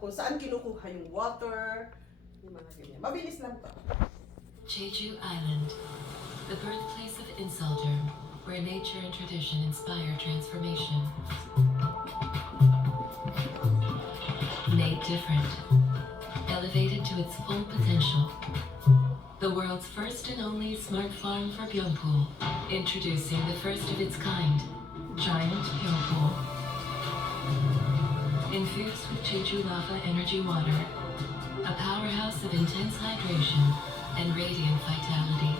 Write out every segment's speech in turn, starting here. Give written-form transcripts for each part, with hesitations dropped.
kung saan kinukuha yung water, yung mga ganyan. Mabilis lang to. Jeju Island, the birthplace of Insulder, where nature and tradition inspire transformation. Made different, elevated to its full potential. The world's first and only smart farm for Pyeongpool, introducing the first of its kind, Giant Pyeongpool. Infused with Jeju Lava Energy Water, a powerhouse of intense hydration and radiant vitality.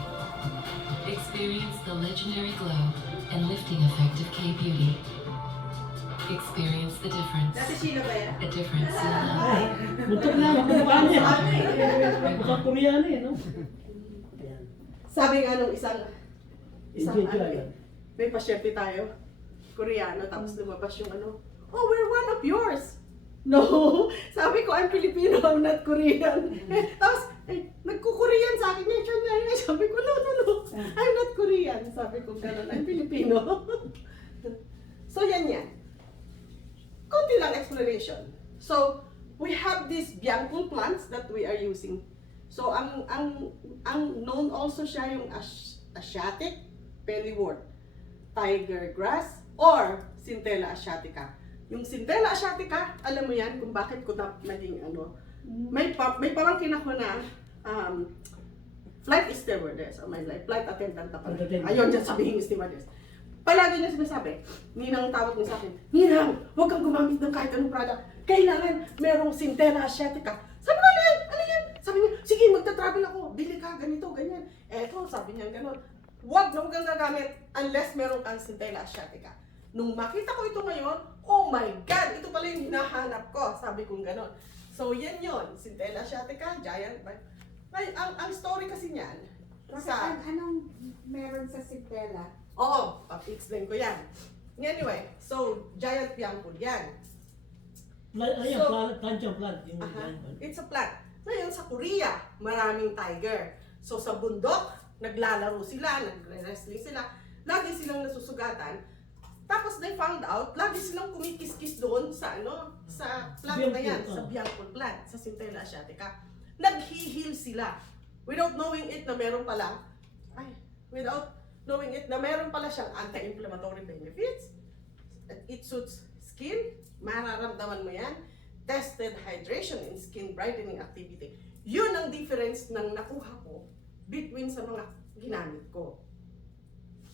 Experience the legendary glow and lifting effect of K-Beauty. Experience the difference. Dati Sheila ba yan? A difference in love. Ay, butok na, makamukha niya. Mukhang Koreano eh, no? Ayan. Sabi nga nung isang Indian ano, yun. may pasyente tayo, Koreano, tapos lumabas yung ano, oh, we're one of yours. No, sabi ko, I'm Filipino, I'm not Korean. Tapos, nagko-Korean sa akin niya, sabi ko, no, I'm not Korean. Sabi ko, ganun, I'm Filipino. So, yan. Kunti lang explanation. So, we have these Biangpool plants that we are using. So, ang known also siya yung Asiatic Pellywort, tiger grass, or Centella asiatica. Yung Centella asiatica, alam mo yan kung bakit ko naging ano, may pamangkin ako na flight stewardess, o may flight attendant na pala. Ayun, dyan sabihin stewardess. Palagi niya sinasabi, Ninang tawag niya sa akin, Ninang, huwag kang gumamit ng kahit anong product. Kailangan merong Centella asiatica. Sabi ko, ano yan? Sabi niya, sige, magta-travel ako, bili ka, ganito, ganyan. Eto, sabi niya gano'n. Huwag kang gagamit unless meron kang Centella asiatica. Nung makita ko ito ngayon, oh my God, ito pala yung hinahanap ko. Sabi kong gano'n. So, yan yun. Centella asiatica, giant. Ay, ang story kasi niyan, Anong meron sa Centella? Oo, explain ko yan. Anyway, so, giant Biangpool yan. Ayan, So, plant yung plant. Yung It's a plant. Ngayon, sa Korea, maraming tiger. So, sa bundok, naglalaro sila, nagre-wrestling sila. Lagi silang nasusugatan. Tapos they found out, lagi silang kumikis-kis doon sa sa plant na yan, sa Biangpool plant, sa Centella asiatica. Nag-heal sila. Without knowing it na meron pala siyang anti-inflammatory benefits. It suits skin, mararamdaman mo yan. Tested hydration and skin brightening activity. Yun ang difference ng nakuha ko between sa mga ginamit ko.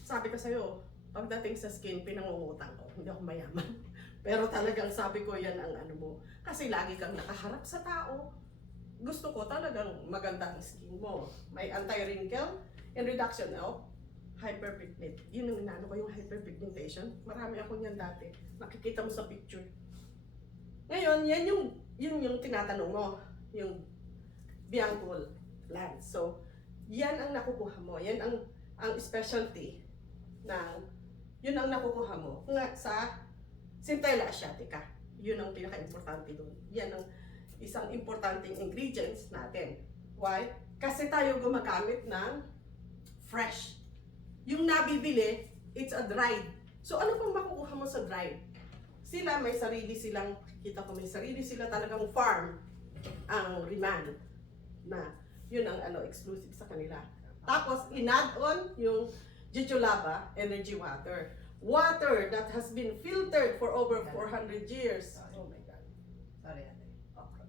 Sabi ko sa'yo, pagdating sa skin, pinangungutang ko. Hindi ako mayaman. Pero talagang sabi ko, yan ang ano mo. Kasi lagi kang nakaharap sa tao. Gusto ko talagang maganda ang skin mo. May anti-wrinkle and reduction of hyperpigment. Yun yung inaano ko, yung hyperpigmentation. Marami ako niyan dati. Makikita mo sa picture. Ngayon, yun yung tinatanong mo. Yung Biangpool plant. So, yan ang nakukuha mo. Yan ang specialty yun ang nakukuha mo nga sa Centella asiatica. Yun ang pinaka-importante doon. Yan ang isang importanteng ingredients natin. Why? Kasi tayo gumagamit ng fresh. Yung nabibili, it's a dried. So ano pang makukuha mo sa dried? Sila may sarili silang, kita ko may sarili sila talagang farm ang Riman na yun ang exclusive sa kanila. Tapos in-add on yung Jeju Lava Energy Water. Water that has been filtered for over 400 years. Oh my God. Sorry, ate.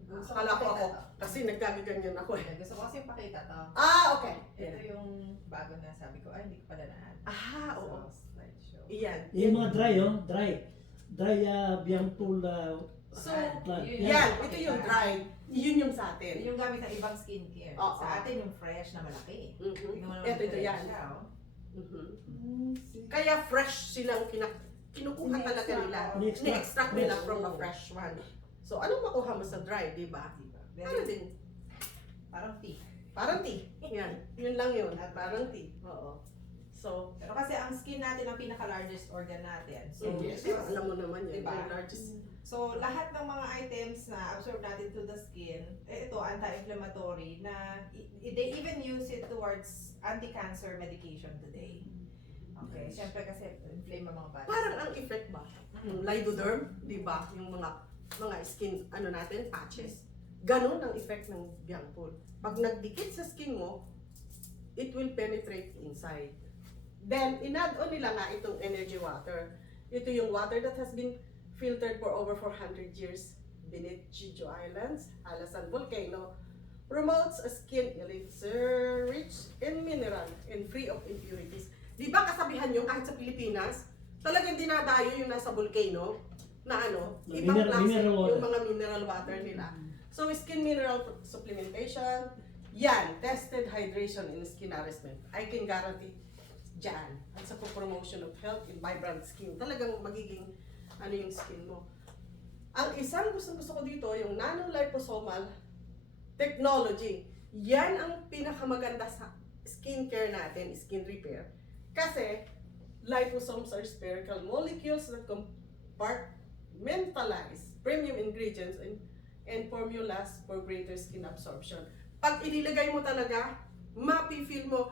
Akala ko ako, kasi nagkagaganyan ako eh. Gusto ko kasi pakita to. Okay. Ito yung bago na sabi ko, hindi ko pala na-add. Oo. So, slideshow. Iyan. Yung mga dry, dry. Dry Biangpool So, plant. yan. Ito yung dry. Yun yung sa atin. Yung gamit ng ibang skincare. Oo. Sa atin yung fresh na malaki. Tingnan mo naman Ito yung yan. siya, oh. Kaya fresh silang kinukuha talaga nila. Ni-extract nila from a fresh one. So, anong makuha mo sa dry, di ba? Diba? Ano din? Parang tea. Parang tea. Yan. Yun lang yun. At parang tea. Oo. So, Pero kasi ang skin natin ang pinaka-largest organ natin. So, yes, alam mo naman yan. Diba? Yung largest. So, lahat ng mga items na absorb natin to the skin, ito, anti-inflammatory, na they even use it towards anti-cancer medication today. Okay, syempre kasi inflame ang mga body. Parang ang effect ba? Yung Lidoderm, di ba? Yung mga mga skin, natin, patches. Ganun ang effect ng Biangpool. Pag nagdikit sa skin mo, it will penetrate inside. Then, in-add-on nila nga itong energy water. Ito yung water that has been filtered for over 400 years beneath Jeju Islands, Alasan Volcano, promotes a skin elixir rich in mineral and free of impurities. Di ba kasabihan nyo kahit sa Pilipinas, talagang dinadayo yung nasa volcano na ibang klase mineral water. yung mga mineral water nila. So skin mineral supplementation, yan, tested hydration and skin nourishment. I can guarantee dyan. At sa promotion of health and vibrant skin, talagang magiging yung skin mo. Ang isang gusto ko dito, yung nano-liposomal technology. Yan ang pinakamaganda sa skincare natin, skin repair. Kasi, liposomes are spherical molecules that compartmentalize premium ingredients and formulas for greater skin absorption. Pag inilagay mo talaga, mapi-feel mo,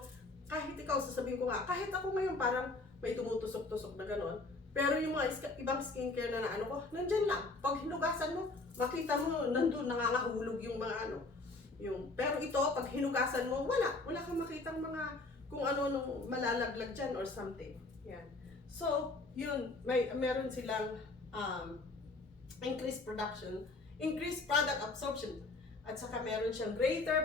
kahit ikaw, sasabihin ko nga, kahit ako ngayon parang may tumutusok-tusok na gano'n, pero yung mga ibang skincare na ko, nandyan lang. Pag hinugasan mo, makita mo, nandun, nangangahulog yung mga pero ito, pag hinugasan mo, wala kang makitang mga kung nung malalaglag dyan or something. Yan. So, yun, meron silang increased production, increased product absorption, at saka meron siyang greater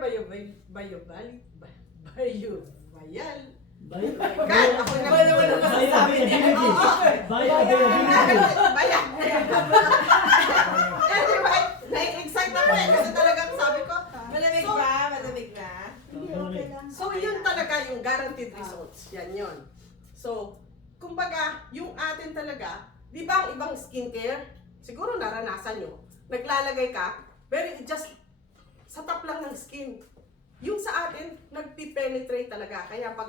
Anyway, na-excite ako kasi talagang sabi ko, Malamig So- ba? Malamig na? Hindi, okay lang. so yun talaga yung guaranteed results. Yan yun. So, kumbaga, yung atin talaga, di ba ang ibang skincare, siguro naranasan nyo, naglalagay ka, pero just sa top lang ng skin. Yung sa atin, nagpipenetrate talaga. Kaya pag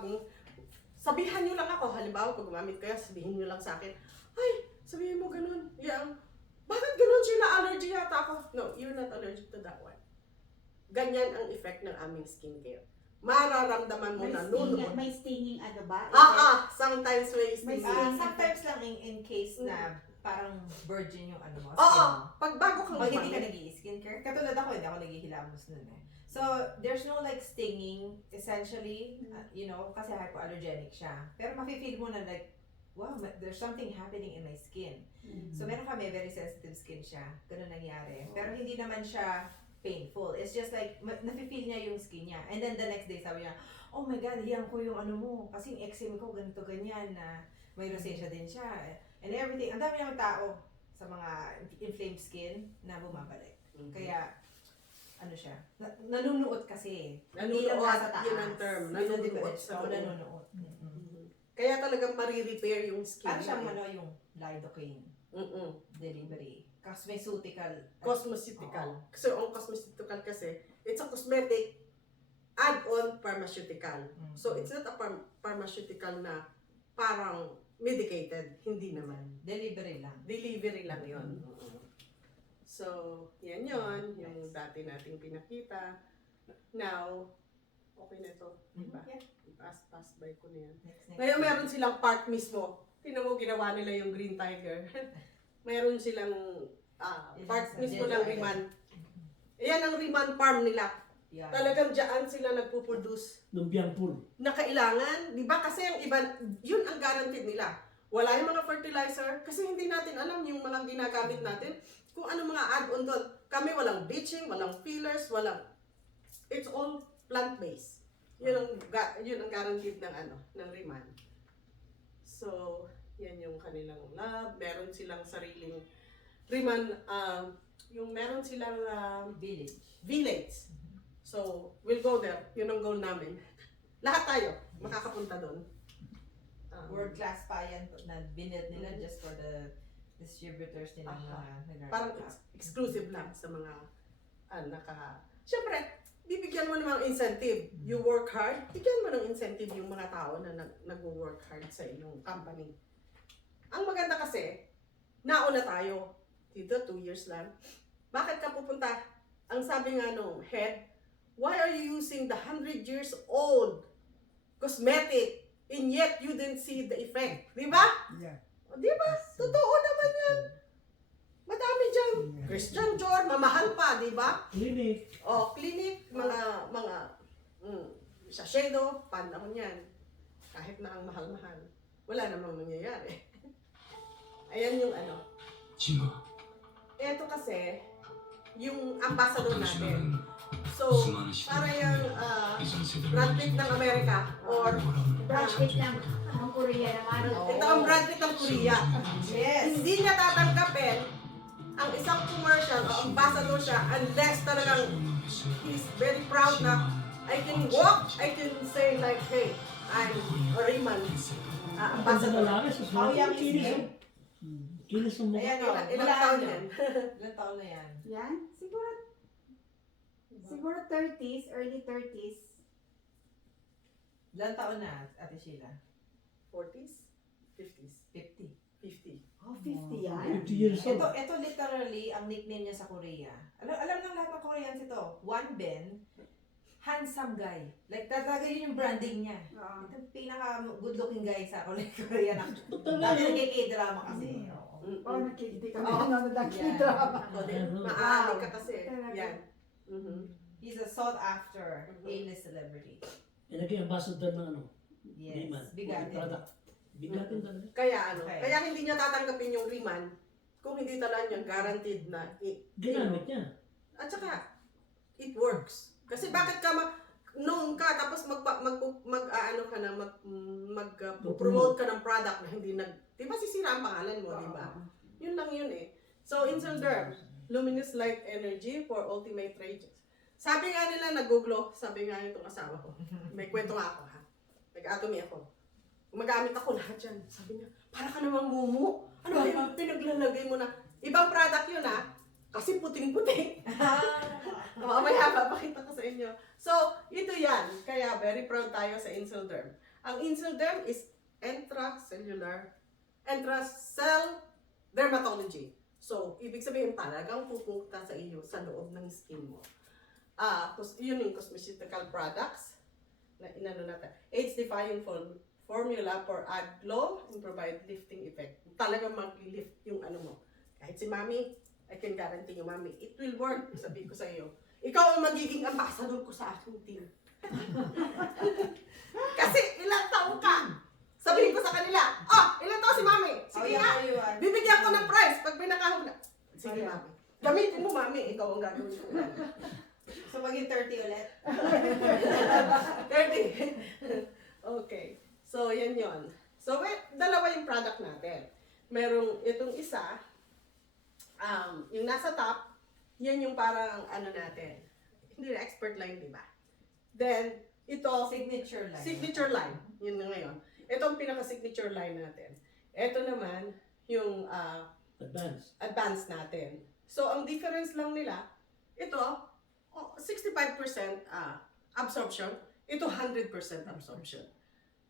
sabihan nyo lang ako, halimbawa pag gumamit kayo, sabihin nyo lang sa akin, ay, sabihin mo ganun, yang, bakit ganun sila, allergy yata ako? No, you're not allergic to that one. Ganyan ang effect ng aming skincare. Mararamdaman mo na nunuot. May stinging ba? Sometimes may May stinging. Sometimes lang in case na parang virgin yung mo. Oo, skin mo. pag bago kang Pag hindi ka gumamit. nag-i-skincare, katulad ako, hindi ako naghihilamos nun eh. So, there's no like stinging, essentially, kasi hypoallergenic siya. Pero mafe-feel mo na like, wow, there's something happening in my skin. So, meron kami, very sensitive skin siya. Ganun nangyari. Pero hindi naman siya painful. It's just like, nafe-feel niya yung skin niya. And then the next day, sabi niya, oh my God, hiyang ko yung mo. Kasi yung eczema ko, ganito, ganyan, na may rosacea din siya. And everything. Ang dami ng tao sa mga inflamed skin na bumabalik. Kaya, siya, nanunuot kasi. Hindi lang Nanunuot, nasa taas. yun ang term. Yun ang Nanunuot difference. sa Oo, loob. nanunuot. Kaya talagang marirepair yung skin. Ano siyang natin. yung lidocaine Mm-mm. delivery. Cosmeceutical. Cosmeceutical. Oo. Kasi ang cosmeceutical kasi, it's a cosmetic add-on pharmaceutical. So it's not a pharmaceutical na parang medicated. Hindi naman. Delivery lang. Delivery lang yun. So, yan yun. Yung dati nating pinakita. Now, okay na ito. Diba? Yeah. Pass by ko na yan. Next. Ngayon meron silang park mismo. Tingnan mo, ginawa nila yung Green Tiger. Meron silang park Sa mismo Jeju ng Island. Riman. Ayan ang Riman farm nila. Yeah. Talagang dyan sila nagpuproduce Ng Biangpool. na kailangan. Di ba? Kasi ang iba, yun ang guaranteed nila. Wala yung mga fertilizer kasi hindi natin alam yung mga ginagamit natin kung ano mga add-on doon. Kami walang bleaching, walang fillers, walang... It's all plant-based. Yun ang guaranteed ng Riman. So, yan yung kanilang lab. Meron silang sariling Riman, meron silang village. So, we'll go there. Yun ang goal namin. Lahat tayo makakapunta doon. World class pa yan na binuild nila just for the distributors nila na Parang exclusive lang sa mga Siyempre, bibigyan mo naman ng incentive. You work hard, bigyan mo ng incentive yung mga tao na nag-work hard sa inyong company. Ang maganda kasi, nauna tayo. Dito, 2 years lang. Bakit ka pupunta? Ang sabi nga nung head, why are you using the 100 years old cosmetic and yet you didn't see the effect? Di ba? Yeah. Di ba? Totoo naman yan. Madami dyan. Christian Dior, mamahal pa, di ba? Clinic. O, clinic, Shiseido, panahon yan. Kahit na ang mahal-mahal. Wala namang nangyayari. Ayan yung ano. ジマ Ito kasi, yung ambassador 私 natin. の So, すまぬし para yung 依存せて Brad Pitt ng Amerika or Brad Pitt ng Korea naman. ito ang Brad Pitt ng Korea. Yes. Hindi niya tatanggapin ang isang commercial o ambassador siya unless talagang he's very proud na I can walk, I can say like, hey, I'm a Rayman Ang ambassador. lalaki sa How sulat. young is Kinis he? ang... Kinis ang mukha. Ayan o. Ilang taon yan? Ilang taon na yan? Yan? Siguro 30s, early 30s. Ilang taon na, Ate Sheila? 40s? 50s? 50. 50. Oh, 50 yan? 50 years old. Ito literally ang nickname niya sa Korea. Alam ng lahat ng Koreans ito. One Ben, handsome guy. Like talaga yun yung branding niya. Oo. Ito pinaka good looking guy sa Korea na. Totoo Dati yan. nagkiki-drama kasi. Oo. Oh, nakikita kami Oo. nanonood ng Yan. drama. Ako din. Wow. Maaari ka kasi. Talaga. Yan. Mhm. He's a sought after A-list celebrity. Yan naging ambassador ng ano. Yes. Rayman. Bigatin. Product. Bigatin talaga. Kaya ano, Okay. kaya hindi niya tatanggapin yung Rayman kung hindi talaga niya guaranteed na Ginamit niya. at saka it works. Kasi bakit ka noon ka tapos mag-ano ka na promote ka ng product na hindi di ba sisira ang pangalan mo, di ba? Yun lang yun eh. So Inselderm, luminous light energy for ultimate ranges. Sabi nga nila nag-google, sabi nga itong asawa ko. May kwento nga ako ha. Nag-atomy ako. Gumagamit ako lahat yan. Sabi niya, para ka namang mumu. Ano ba yung pinaglalagay mo na? Ibang product yun ha. Kasi puting-puting. Mamaya papakita ko sa inyo. So, ito yan. Kaya very proud tayo sa Inselderm. Ang Inselderm is intracell dermatology. So, ibig sabihin talagang pupunta sa iyo sa loob ng skin mo. Yun yung cosmeceutical products na inano natin. Age-defying formula for add glow and provide lifting effect. Talagang mag-lift yung ano mo. Kahit si Mami, I can guarantee you, Mami, it will work. Sabi ko sa iyo. Ikaw ang magiging ambassador ko sa aking team. Kasi ilang taon ka. Sabihin ko sa kanila, ilang taon si Mami? Sige nga, bibigyan ko ng prize pag pinakahula. Sige, Mami. Gamitin mo, Mami. Ikaw ang gagawin ko. So maging 30 ulit? 30. Okay. So, yan yon. So, dalawa yung product natin. Merong itong isa, yung nasa top, yan yung parang ano natin. Hindi na expert line, di ba? Then, ito, Signature line. signature line. Yun na ngayon. Ito ang pinaka-signature line natin. Ito naman, yung advanced natin. So, ang difference lang nila, ito, 65% absorption, ito 100% absorption.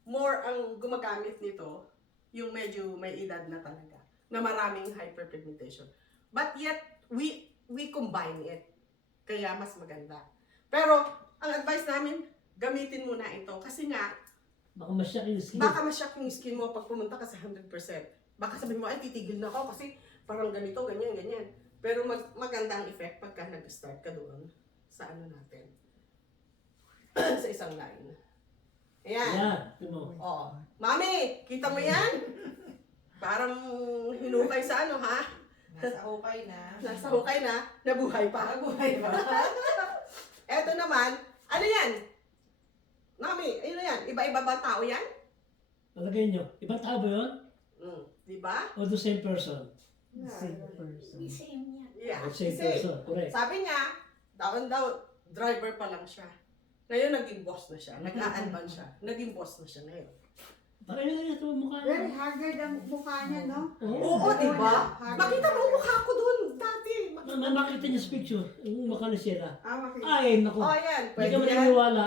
More ang gumagamit nito, yung medyo may edad na talaga, na maraming hyperpigmentation. But yet, we combine it. Kaya mas maganda. Pero, ang advice namin, gamitin mo na ito. Kasi nga, Baka masyak yung skin. baka ma-shock yung skin mo pag pumunta ka sa 100%. Baka sabihin mo, ay titigil na ako kasi parang ganito, ganyan, ganyan. Pero maganda ang effect pagka nag-start ka doon sa ano natin. sa isang line. Ayan. Yan. Ito mo. Oh. Mami, kita mo yan? Parang hinukay sa ano, ha? Nasa hukay na. Nasa hukay na, nabuhay pa. Nabuhay pa. Eto naman, ano yan? Mami, ano yan? Iba-iba ba tao yan? Palagay nyo. Ibang tao ba yun? Di ba? O the same person? Same yan. Yeah. O same Kasi, person. Correct. sabi niya, daw driver pa lang siya. Ngayon, naging boss na siya. Nag-a-advance siya. Naging boss na siya ngayon. Baka yun ito ang mukha Very niya. haggard ang mukha niya, no? Oo, di ba? Makita mo ang mukha ko dun dati. Makita niya sa picture. Yung mukha ni Sheila. Okay. Ay, naku. Oh, yan. Hindi Pwede ka yan. maniniwala.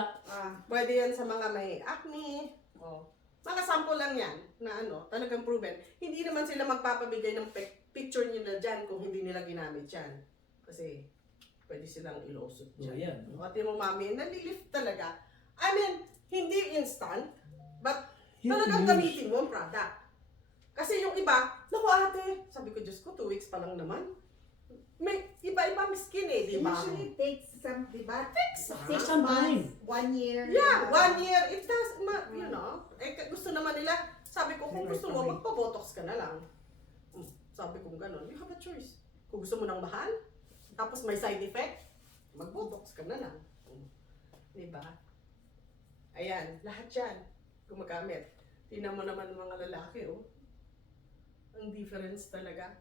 Pwede yan sa mga may acne. Oh. Mga sample lang yan na ano, talagang proven. Hindi naman sila magpapabigay ng picture nila dyan kung hindi nila ginamit yan. Kasi pwede silang ilusot O dyan. yan. Pati mo mami, nalilift talaga. I mean, hindi instant, but Yun, talagang yun. gamitin mo ang product. Kasi yung iba, naku ate, sabi ko, Diyos ko, 2 weeks pa lang naman. may iba-ibang skin eh, di ba? Usually takes some, di ba? Takes some time. 1 year. Yeah, 1 year, it does, you know, gusto naman nila, sabi ko, kung gusto mo, magpa-botox ka na lang. Sabi ko gano'n, you have a choice. Kung gusto mo ng mahal, tapos may side effect, mag-botox ka na lang. Diba? Ayan, lahat yan, gumagamit. Tingnan mo naman ng mga lalaki, oh. Ang difference talaga.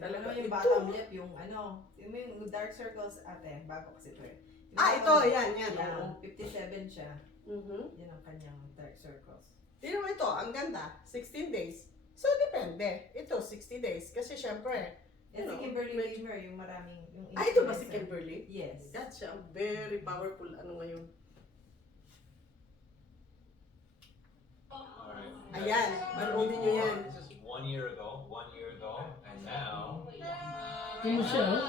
Talaga yung ito. bottom lip, yung ano, yung dark circles ate, bago kasi ito eh. Yung Ito, bottom lip, yan, yan, oh. 57 siya. Mhm. Yan ang kanyang dark circles. Tingnan mo ito, ang ganda, 16 days. So, depende. Ito, 60 days. Kasi syempre, Yan si know, Kimberly medyo- Weaver, yung maraming, yung ito ba si influencer. Kimberly? Yes. That's siya, very powerful, ano ngayon. Alright. Ayan, manoodin nyo yan. This is 1 year ago, and now, Tingnan mo siya, oh.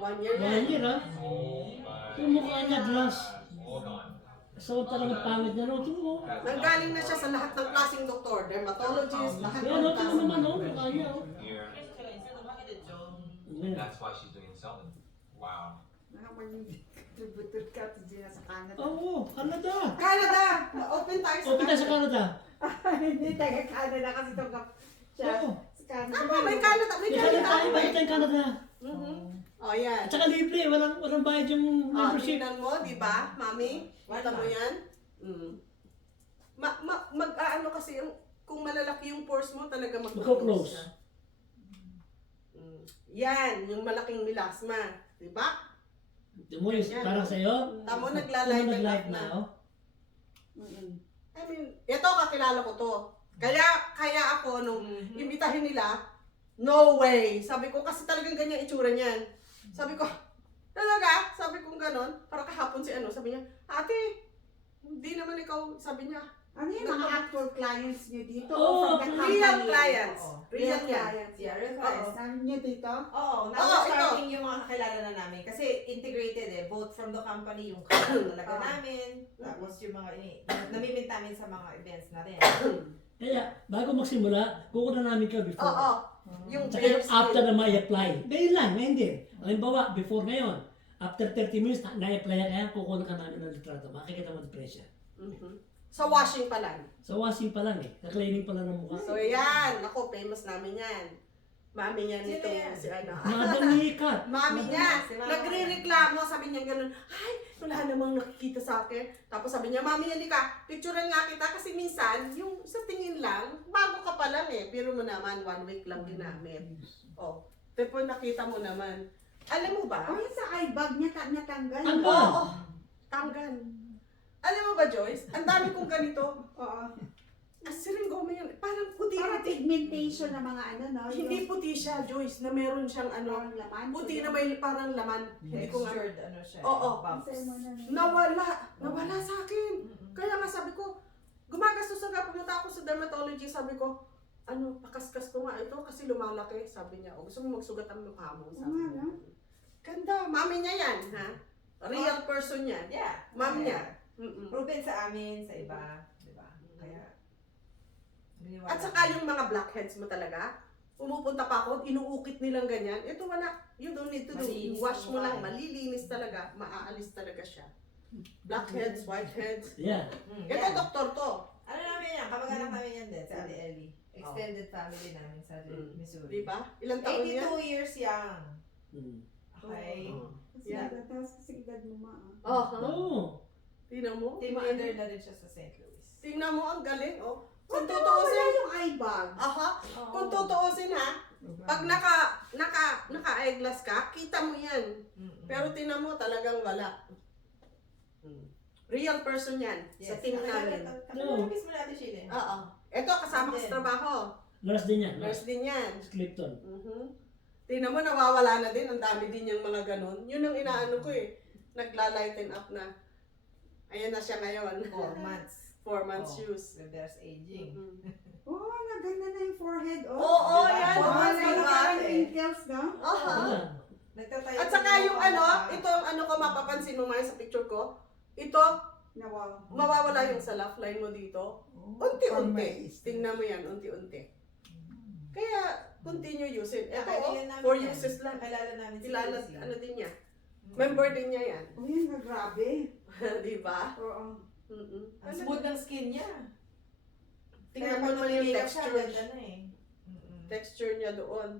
1 year 1 yan. year, ha? oh my Yung mukha niya, glass. Hold on. So, talagang pangit niya, no? Tingnan mo. Nanggaling na siya sa lahat ng klaseng doktor, dermatologist, lahat Yan, ng no? Tingnan mo naman, no? klaseng. Mukha niya, oh. Here, Yan. that's why she's doing something. Wow. Nakaman-butot ka dyan sa Canada. Oo, Canada. Canada! Open tayo sa Open tayo sa Canada. Hindi taga Canada kasi tunggap siya. Oo. Sa Canada. Tama, may Canada, may May Canada Canada. tayo, bakit tayong Canada? Mhm. Oh, yan. At saka libre, walang bayad yung Ah, membership. tingnan mo, di ba, mami? Kita mo yan? Mag-aano kasi, kung malalaki yung pores mo, talaga Magko-close. siya. Yan, yung malaking melasma. Di ba? Tingnan mo, yung parang sa'yo. Tamo, Tingnan nagla-light mo, up nag-live na. na, oh. I mean, ito kakilala ko to. Kaya ako, nung imbitahin nila, no way. Sabi ko, kasi talagang ganyan itsura niyan. Sabi ko, talaga? Sabi ko gano'n. Para kahapon si ano, sabi niya, ate, hindi naman ikaw, sabi niya, Ano yung mga actual clients niyo dito? Oo, from the real company? clients. Oo. Real yan. clients. Yeah, real Oo. clients. Sabi niyo dito? Oo, now Oo, we're ito. starting yung mga kakilala na namin. Kasi integrated eh, both from the company, yung kakilala talaga namin, tapos yung mga, namimit namin sa mga events na rin. Kaya, bago magsimula, kukunan namin ka before. Oo. Yung Tsaka beer yung after skin. na ma-apply. Ganyan lang, hindi. Halimbawa, before ngayon, after 30 minutes, na-apply na kaya, kukunan ka namin ng litrato. Makikita mo ang presya. Sa washing pa lang. Sa washing pa lang eh. Ka-cleaning pa lang ng mukha. So yan, ako, famous namin yan. Mami niya Sino nito, yan? si ano. Madam Nikat. Mami niya, Si Mama. nagre-reklamo, sabi niya gano'n, ay, wala namang nakikita sa akin. Tapos sabi niya, Mami, hindi ka, picturean nga kita kasi minsan, yung sa tingin lang, bago ka pa lang eh. Pero mo naman, 1 week lang ginamit. Oh, pero nakita mo naman. Alam mo ba? O yung sa eye bag niya, natanggal. Ang Oo, ba? tanggal. Alam mo ba, Joyce? Ang dami kong ganito. Oo. Siringgoma yan. Parang Para puti-puti. pigmentation ng mga ano, no? Hindi puti siya, Joyce, na meron siyang ano, Parang laman. puti na may parang laman. Hindi ko nga. Textured, ano siya. Oo. bumps. Nawala sa akin. Kaya nga sabi ko, gumagastos nga, pumunta ako sa dermatologist, sabi ko, ano, pakaskas ko nga ito kasi lumalaki. Sabi niya, gusto mo magsugat ang mukha mo? Sabi Oo nga, niya. no? Ganda, mami niya yan, ha? Real person yan. Yeah. Mom Yeah. niya. Mm-mm. Proven sa amin, sa iba, di ba? Kaya, naniniwala At saka yung mga blackheads mo talaga, pumupunta pa ako, inuukit nilang ganyan. Ito wala, you don't need to do. Malinis Wash mo ang lang, mukha. malilinis talaga, maaalis talaga siya. Blackheads, whiteheads. Yeah. Ito, yeah. doktor to. Ano namin yan? Kamag-anak namin yan din, sa Ate Ellie. Extended family namin sa Missouri. Di ba? Ilang taon niya? 82 years young. Mm. Okay. Kasi Yeah. tapos kasi edad mo ma. Oh, Oo. tingnan mo. Team leader na rin siya sa St. Louis. Tingnan mo, ang galing, oh. Kung Wala tutuusin, yung eye bag. aha, Oo. kung tutuusin ha, pag naka-eyeglass ka, kita mo yan. Mm-mm. Pero tingnan mo, talagang wala. Real person yan, sa team namin. Kapag mismo natin siya eh. Oo. Ito, kasama ko sa trabaho. Nurse din yan. Nurse din yan. Clifton. Tingnan mo, nawawala na din. Ang dami din yung mga ganun. Yun ang inaano ko eh. Nagla-lighten up na. Ayan na siya ngayon. 4 months. 4 months Oh, use. There's aging. Oo, naganda na yung forehead. Oh. Oo, Diba? yan. Oo, Oo, Wala diba? diba? na wrinkles, no? Aha. Wala. Nagtatayo At saka din yung mga ano, bata. ito ang ano ko mapapansin mo ngayon sa picture ko. Ito, Nawal. mawawala yung sa laugh line mo dito. Unti-unti. Tingnan mo yan, unti-unti. Kaya, continue using. Ito, Kailangan namin 4 yan. uses lang. Kilala namin si Kilala, Lucy. ano din niya. Member din niya yan. Uy, grabe. Di ba? Oo. Mm-mm. Ang smooth ng skin niya. Tingnan Kaya mo pag naman yung naliligaw siya, texture. ganda na eh. Texture niya doon.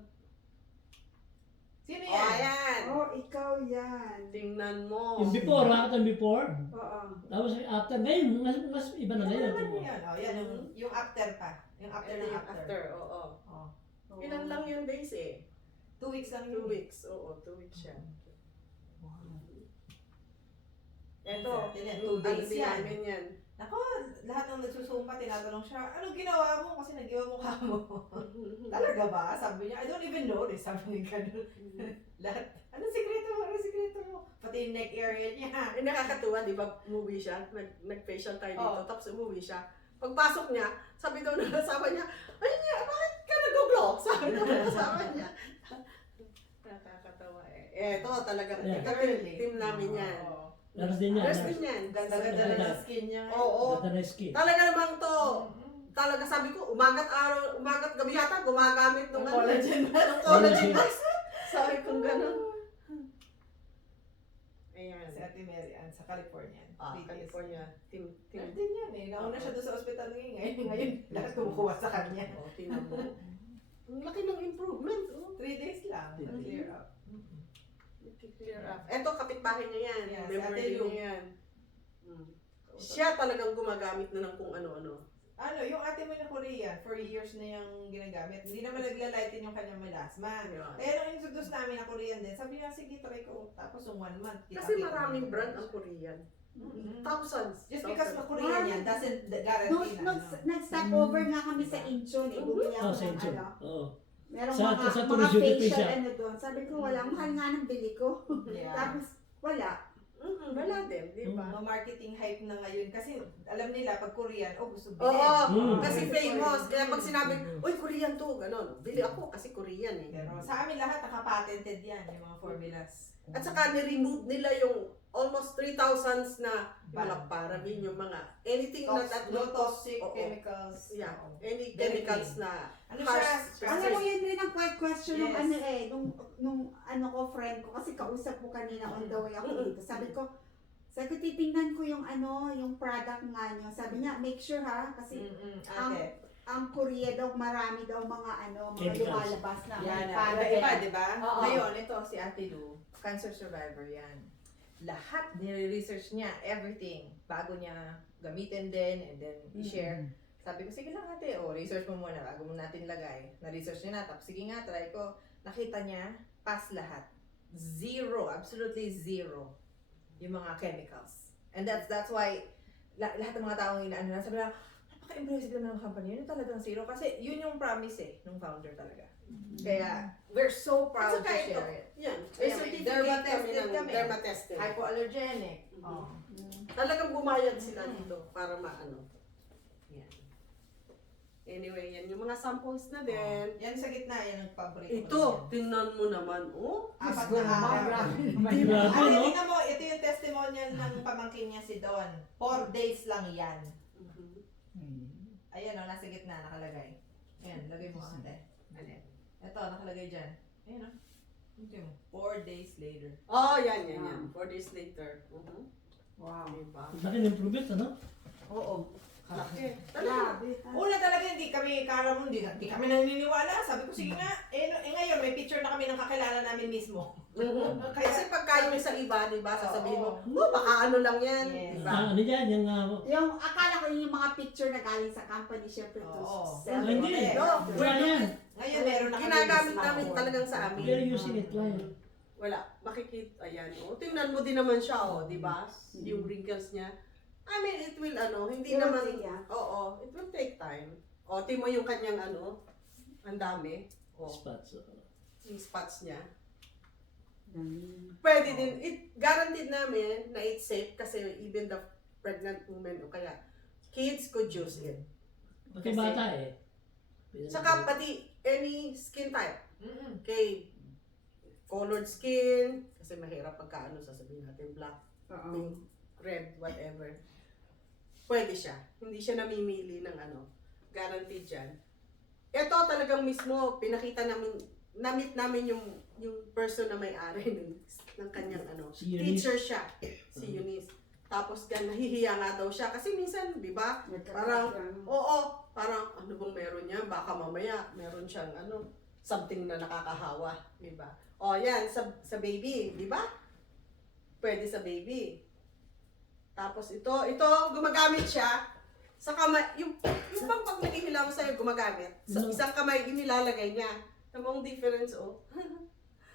Sino O, yan? ayan. Oh, ikaw yan. Tingnan mo. Yung before, yung before. Oo. Tapos after, ngayon, mas iba na Ano ngayon. naman yan? Oh, yan yung after pa. Yung after Ito ng yung after. after, oo. Oh. Ilan lang yung days eh? 2 weeks lang 2 yun. weeks. Oo, 2 weeks siya. Ito, Yan, yung 2 days ano din yan. namin yan. Nako, lahat ng nagsusumpa, tinatanong siya, anong ginawa mo? Kasi nag-iwa mukha mo. Talaga ba? Sabi niya, I don't even know. Sabi niya gano'n. Lahat, anong sikreto mo? Anong sikreto mo? Pati yung neck area niya. Eh, nakakatuwa, di ba, umuwi siya, nag-facial tayo dito, Oo. tapos umuwi siya. Pagpasok niya, sabi daw ng asawa niya, ay niya, bakit ka nag-glow? Sabi daw ng asawa niya. Nakakatawa eh. Ito talagang, Yeah. ito team namin yan. Oo. Nurse din yan. Nurse din yan. Ganda-ganda Ganda. na skin niya. Oo. Ganda na skin. Talaga naman to. Talaga sabi ko, umagat araw, umagat gabi yata, gumagamit ng Ng collagen mask. Ng collagen Collagen. mask. Sabi ko gano'n. Ayan. Si Ate Mary Ann sa California. California. Team. Nurse din yan eh. Nauna siya doon sa ospital ngayon. Ngayon, lahat kumukuha sa kanya. Oo, tingnan mo. Ang laki ng improvement. Oh. 3 days lang. Clear up. Clear up. Eto, kapitbahay niya yan. Yeah, si Member Ate din Lu. niya yan. Siya talagang gumagamit na ng kung ano-ano. Ano, yung ate mo na Korean, for years na yung ginagamit. Hindi naman naglalighten yung kanyang melasma. Yun. Kaya nung introduce namin na Korean din, sabi niya, sige, try ko. Tapos yung 1 month, Kasi maraming brand ang Korean. Mhm. Thousands. Just because Thousands. Korean yan, doesn't guarantee na. ano. Nag-stop over nga kami sa Incheon. Bumili Oh, ako sa ng Incheon. ano. Oo. Merong Sa- mga, sa mga Tourist Duty Free facial siya. ano doon. Sabi ko, wala. Mahal nga ng bili ko. Yeah. Tapos, wala. Wala din, di ba? Mga marketing hype na ngayon. Kasi alam nila, pag Korean, oh, gusto Oo, bilhin. kasi famous. Kaya pag sinabi, uy, Korean to, gano'n. Bili ako kasi Korean eh. Pero sa amin lahat, nakapatented yan, yung mga formulas. At saka ni-remove nila yung almost 3,000 na yung mga Ban. paraben, yung mga anything na that No toxic Oo. chemicals. Yeah, Oo. any Very chemicals clean. na Ano harsh siya? Alam mo, yun rin ang question nung Yes. ano eh, nung ano ko, friend ko, kasi kausap ko kanina on the way ako dito. Sabi ko, titingnan ko yung ano, yung product nga nyo. Sabi niya, make sure ha, kasi Ate. ang Korea daw, marami daw mga ano, mga Chemicals. lumalabas na Yan, may iba-iba, di ba? Oo. Ngayon, ito si Ate Lu, cancer survivor yan. Lahat nire-research niya, everything, bago niya gamitin din and then i-share. Sabi ko, sige lang ate, research mo muna bago mo natin lagay. Na-research niya na, tapos sige nga, try ko. Nakita niya, pass lahat. Zero, absolutely zero yung mga chemicals. And that's why, lahat ng mga taong inaano na, sabi lang, napaka-impressive naman ng company. Yun yung talagang zero. Kasi yun yung promise nung founder talaga. Kaya, we're so proud At to saka ito, share it. yan. Kaya May may certificate derma-tested kami ng kami. derma-tested. Hypoallergenic. Mhm. Oh. Talagang bumayad sila dito para maano. Yan. Anyway, yan yung mga samples na din. Yan sa gitna, yan ang paborito Ito, tingnan mo naman, oh. Apat Diyos ko na naman, araw. grabe Grabe, Ate, no? tingnan mo, ito yung testimonial ng pamangkin niya si Don. 4 days lang yan. Ayan o, nasa gitna, nakalagay. Ayan, lagay mo ate. Ayan. Ito, nakalagay dyan. Ayan o. Tingnan mo, 4 days later. Oh, yan. 4 days later. Wow. Diba? Laki ng improvement, ano? Oo. Laki. Talaga. Grabe. Una talaga hindi kami, kala mo, hindi kami naniniwala. Sabi ko, sige nga. Ngayon, may picture na kami ng kakilala namin mismo. Kasi pagka yung sa iba, di ba, sasabihin mo, Oo. baka ano lang yan. Yes. Di ba? Ano yan, yung Yung akala ko yung mga picture na galing sa company, syempre to Oo. sell. Hindi. it. No, wala yan. Ngayon, meron na kami Ginagamit mismo. namin talagang sa amin. They're using it lang. Wala. Makikita, ayan. O, tingnan mo din naman siya, di ba? Yung wrinkles niya. I mean, it will, hindi It will naman, take, yeah. oo, it will take time. O, tingnan mo yung kanyang, ang dami. O, Spots. yung spots niya. Mm. Pwede din, guaranteed namin na it's safe kasi even the pregnant women o kaya kids could use it. Pati bata eh. Saka pati any skin type. Mm-mm. Okay, colored skin, kasi mahirap pagka sasabihin natin black, Oo. pink, red, whatever. Pwede siya. Hindi siya namimili ng guaranteed yan. ito talagang mismo, pinakita namin, na-meet namin yung person na may-ari ng kanyang Si Eunice. teacher siya, si Eunice. Tapos nahihiya nga daw siya kasi minsan, di ba, parang, parang ano bang meron niya, baka mamaya meron siyang something na nakakahawa, di ba? O yan, sa baby, di ba? Pwede sa baby. Tapos ito, gumagamit siya sa kamay, yung bang pag naghihila mo sa'yo, gumagamit. Sa isang kamay, inilalagay niya. Namang difference,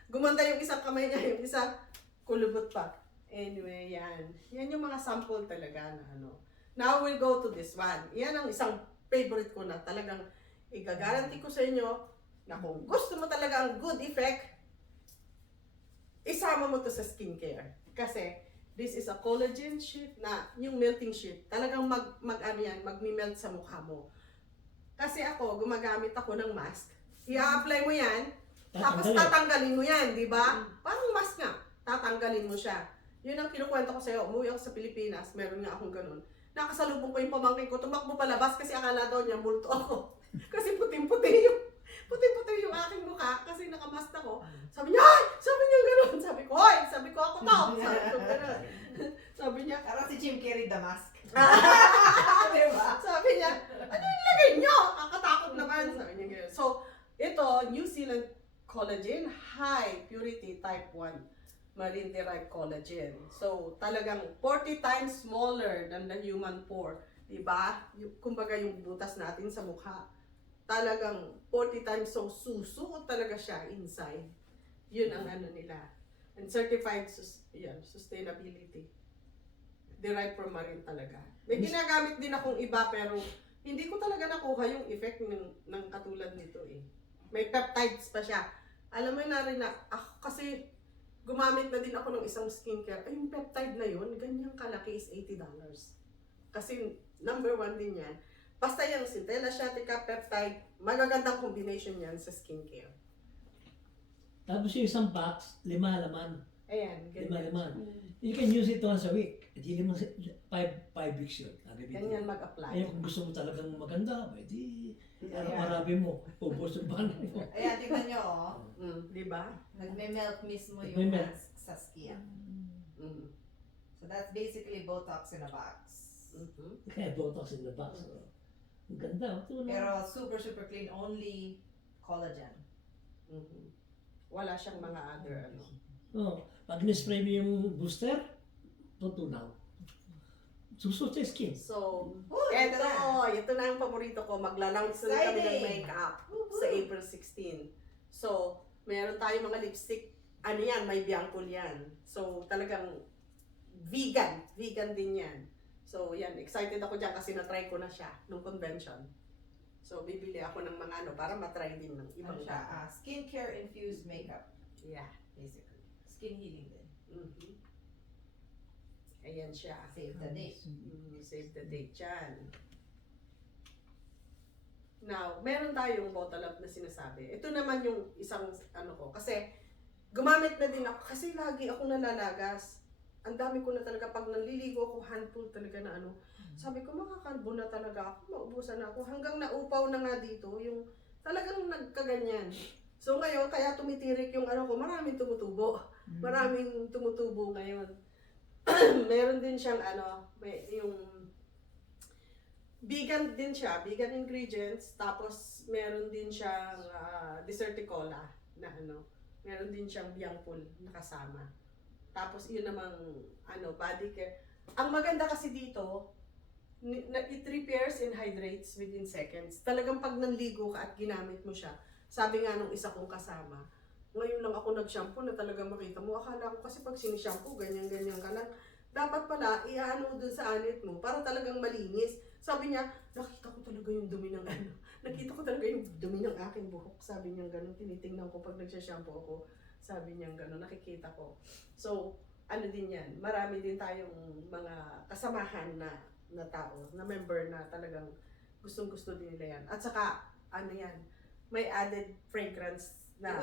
Gumanda yung isang kamay niya, yung isa, kulubot pa. Anyway, yan. Yan yung mga sample talaga na Now, we'll go to this one. Yan ang isang favorite ko na talagang igagaranti ko sa inyo na kung gusto mo talaga ang good effect, isama mo to sa skincare. Kasi, this is a collagen sheet na yung melting sheet. Talagang magmi-melt sa mukha mo. Kasi ako, gumagamit ako ng mask. I-apply mo yan, tapos tatanggalin mo yan, di ba? Parang mask nga, tatanggalin mo siya. Yun ang kinukwento ko sa'yo. Umuwi ako sa Pilipinas, meron nga akong ganun. Nakasalubong ko yung pamangkin ko, tumakbo palabas kasi akala daw niya multo ako. Kasi puting-puti yung aking mukha kasi nakamask ako. Sabi niya, ay! Sabi niya gano'n. Sabi ko, hoy! Sabi ko, ako to. Sabi ko gano'n. Sabi niya, Parang si Jim Carrey the mask. diba? Sabi niya, ano yung lagay niyo? Kakatakot naman. Sabi niya gano'n. So, ito, New Zealand Collagen, High Purity Type 1 Marine Derived Collagen. So, talagang 40 times smaller than the human pore. Diba? Kumbaga yung butas natin sa mukha. Talagang 40 times so susuot talaga siya inside. Yun ang nila. And certified sustainability. Derived from marine talaga. May ginagamit din akong iba pero hindi ko talaga nakuha yung effect ng katulad nito eh. May peptides pa siya. Alam mo na rin na ako kasi gumamit na din ako ng isang skincare. Ay, yung peptide na yun, ganyang kalaki is $80. Kasi number 1 din yan. Basta yung Centella Asiatica peptide, magagandang combination yan sa skincare. Tapos yung isang box, 5 laman. Ayan, 5 ganyan. laman. You can use it once a week. Hindi naman 5 weeks yun. Ganyan mag-apply. Eh, kung gusto mo talagang maganda, pwede araw-arabi mo. Ubos yung banan mo. Ayan, tingnan nyo, Di ba? Nagme-melt mismo yung Nagme-melt. mask sa skin. Mm. So that's basically Botox in a box. Mhm. Kaya Botox in the box. Ang ganda. Ito na. Pero super, super clean. Only collagen. Mhm. Wala siyang mga other Pag nispray mo yung booster, tutunaw. Susot sa skin. So, Oh, ito ito na ang paborito ko. Magla-launch na kami ng Exciting! makeup sa April 16. So, meron tayong mga lipstick. Ano yan? May biangkol yan. So, talagang vegan. Vegan din yan. So, yan. Excited ako dyan kasi na-try ko na siya nung convention. So, bibili ako ng mga para matry din ng ibang Ano siya? Skincare infused makeup. Yeah. Basically. Skin healing din. Mhm. Ayan siya. Save the date. Save the date dyan. Now, meron tayong bottle up na sinasabi. Ito naman yung isang ko. Kasi, gumamit na din ako. Kasi lagi akong nalalagas. Ang dami ko na talaga. Pag naliligo ako, handful talaga na Sabi ko, makakalbo na talaga ako. Maubusan na ako. Hanggang naupaw na nga dito. Yung talagang nagkaganyan. So ngayon, kaya tumitirik yung ko. Maraming tumutubo. Maraming tumutubo ngayon. Meron din siyang yung vegan din siya, vegan ingredients, tapos meron din siyang Deserticola na meron din siyang biangpul na kasama. Tapos yun namang body care. Ang maganda kasi dito, it repairs and hydrates within seconds. Talagang pag nanligo ka at ginamit mo siya, sabi nga nung isa kong kasama, ngayon lang ako nag-shampoo na talagang makita mo. Akala ko kasi pag sinishampoo, ganyan-ganyan ka lang. Dapat pala, dun sa anit mo para talagang malinis. Sabi niya, nakita ko talaga yung dumi ng nakita ko talaga yung dumi ng aking buhok. Sabi niya gano'n, tinitingnan ko pag nagsashampoo ako. Sabi niya gano'n, nakikita ko. So, din yan, marami din tayong mga kasamahan na tao, na member na talagang gustong-gusto din nila yan. At saka, yan, may added fragrance na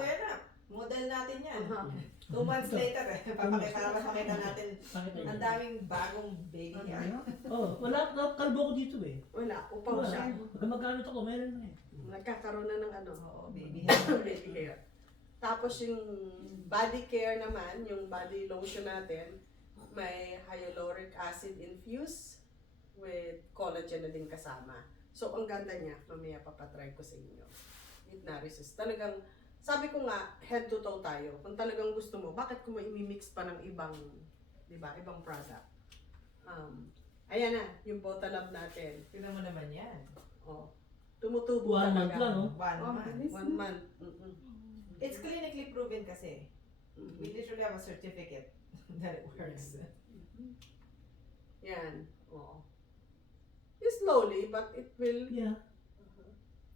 Model natin yan. Aha. 2 months later para makita natin Bakit ang daming bagong baby hair. Oh, wala, kalbo ko dito eh. Wala, upaw siya. Magkamagamit ako, meron na eh. Nagkakaroon na ng ano, Oo, baby hair. baby hair. Tapos yung body care naman, yung body lotion natin, may hyaluronic acid infused with collagen na din kasama. So, ang ganda niya, mamaya papatry ko sa inyo. It nourishes. Talagang, sabi ko nga, head to toe tayo. Kung talagang gusto mo, bakit ko i-mix pa ng ibang, di ba, ibang product? Ayan na, yung Botalab natin. Tignan mo naman yan. Oh, tumutubo 1 month talaga. lang, oh. 1 month. 1 month. Mm-mm. It's clinically proven kasi. Mm-mm. We literally have a certificate that it works. Yan. Oo. Slowly, but it will... Yeah.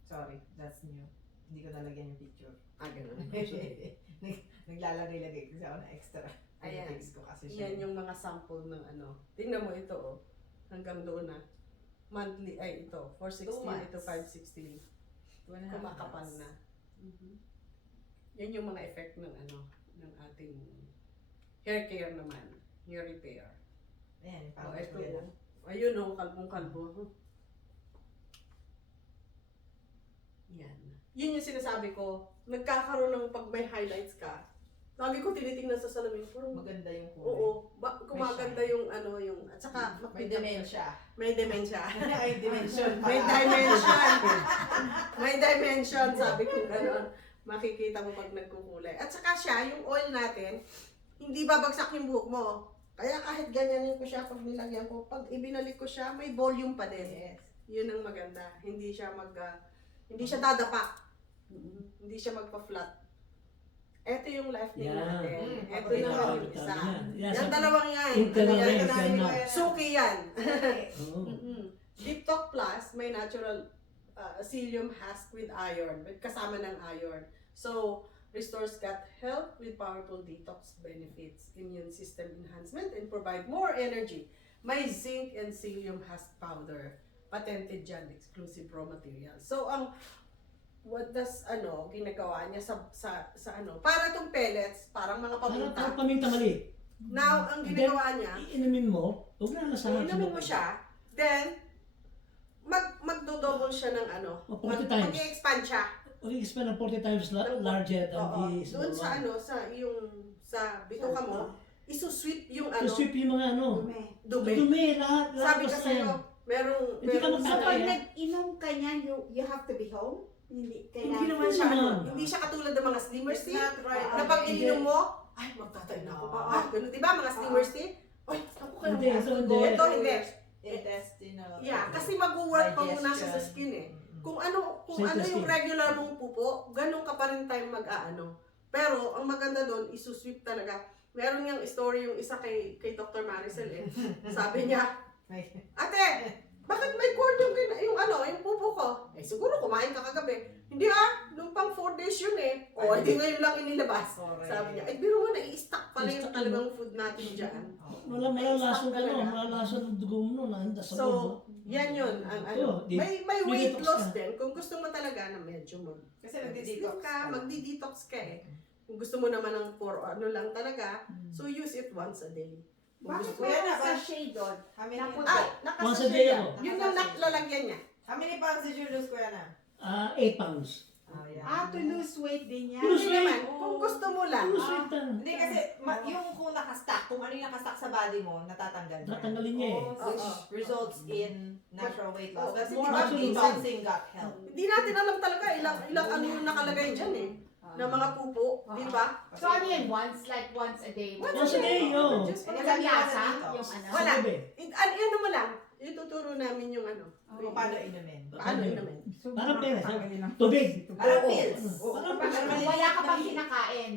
Sorry, that's new. Hindi ko nalagyan yung picture. Ganun. Naglalagay-lagay kasi ako na extra. Ayan. Text ko kasi siya. Yan yung mga sample ng ano. Tingnan mo ito, oh. Hanggang doon na. Monthly, ito. 460, 2 months. ito 560. 2.5 Kumakapal months. na. Yan yung mga effect ng ano, ng ating hair care naman. Hair repair. Ayan, Oh, parang ito. yan. Ayun, oh, kalbong-kalbo. Yan. Yun yung sinasabi ko. Nagkakaroon ng pag may highlights ka. Lagi ko tinitingnan sa salamin. Parang, Maganda yung kulay. oo. Kumaganda yung ano, yung... At saka, May dementia. May dementia. May dimension pa. May dimension. May dimension, sabi ko gano'n. Makikita mo pag nagkukulay. At saka siya, yung oil natin, hindi babagsak yung buhok mo. Kaya kahit ganyanin ko siya pag nilagyan ko, pag ibinalik ko siya, may volume pa din. Yes. Yun ang maganda. Hindi siya hindi siya dadapa. Hindi siya magpa-flat. Ito yung life nail Yeah. natin. Mm, Ito paborito yung ko. isa. Yeah, Yan sa- dalawang yan. Internal Ano yan? and external. Suki yan. Oo. Deep Talk Plus, may natural psyllium husk with iron, with kasama ng iron. So, restores gut health with powerful detox benefits, immune system enhancement, and provide more energy. May zinc and psyllium husk powder. Patented dyan, exclusive raw material. So, what does, ginagawa niya sa ano, para itong pellets, parang mga Parang paminta. paminta mali. Now, ang ginagawa niya, Iinumin mo, huwag na lasahan. inumin mo siya, then, magdo-double siya ng ano, 40 times. mag-expand siya. Mag-expand ng 40 times larger than Oo. the Doon sa small one. sa bituka mo, isusweep yung ano, To sweep yung mga ano. dumi. Dumi, lahat Sabi basta ka sa'yo, yan. Hindi ka merong So, magtatay. pag nag-inom ka niyan, you have to be home? Hindi, hindi naman siya, hindi siya katulad ng mga steamers It's tea, not right. na pag Hindi. ininom mo, ay, magtatay na ako pa. Ganun, di ba, mga steamers tea? Ay, ako ka Hindi, naman. ito hindi. Ito, hindi. Intestinal. Yeah, kasi mag-work pa muna siya sa Digestion. skin eh. Mm. Kung ano yung regular mong pupo, ganun ka pa rin time mag-aano. Pero ang maganda doon, isusweep talaga. Meron niyang story yung isa kay Dr. Maricel eh. Sabi niya, ate, bakit may cord yung pupo ko? Eh siguro kumain ka kagabi. Hindi nung pang 4 days yun eh. O, hindi ngayon lang inilabas. Correct. Sabi niya, biro mo na, i-stock pala yung I-stock talagang food natin dyan. Malalason ka Talaga. no, malalason ng dugo mo no, nanda sa So, loob. yan yun. Ang, Oo, may may weight detox loss ka. din. Kung gusto mo talaga na medyo Kasi nagdi-detox ka, magdi-detox ka eh. Kung gusto mo naman ng lang talaga, so use it once a day. Kung Bakit gusto mo. Kuya na, sa shade doon? How many, Once a day nakasasya yan. ako. Yun yung lalagyan niya. how many pounds did you lose, Kuya na? 8 pounds. Yeah. To lose weight din yan. Lose Hindi naman, kung gusto mo lang. Ano sweet na? Hindi kasi yung kung nakastack, kung ano yung nakastack sa body mo, natatanggal na. Tatanggalin niya eh. Which Oo. results in natural weight loss. Oo, Kasi more more of detoxing gut health. Hindi natin alam talaga ilang ano yung nakalagay dyan eh. Na mga pupo, di ba? So ano yan? Once a day? Once a day, yo. Just Walang lasa? Yung ano? Wala. Sabi. Ano mo lang, ituturo namin yung ano. Kung paano inumin. Paano yun naman? Parang pera. Tubig. Parang pills. Parang Parang Wala ka pang kinakain.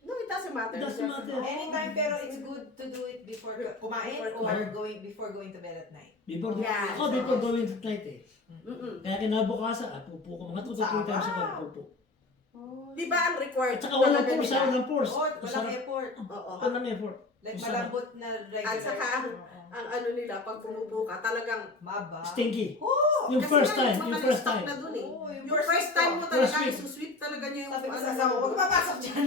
No, it doesn't matter. It doesn't matter. Anytime, pero it's good to do it before kumain or before going to bed at night. Before Yeah. before going to night eh. Mm-mm. Kaya kinabukasan, pupo ko. Mga 2 to 3 times ako pupo. Di ba ang required? At saka walang talaga force, nila? walang force. Oh, walang effort. Oo. Walang effort. Like Yung malambot na regular. At saka, Oo. ang ano nila, pag pumupo ka, talagang Maba. Stinky. Oo! Yung kasi first nga, time, mga yung first na-stock time. na dun eh. Oo, Yung first time mo talaga, First week. isusweep talaga niya yung Sabi ko ano sa asawa ko, mo. huwag papasok dyan.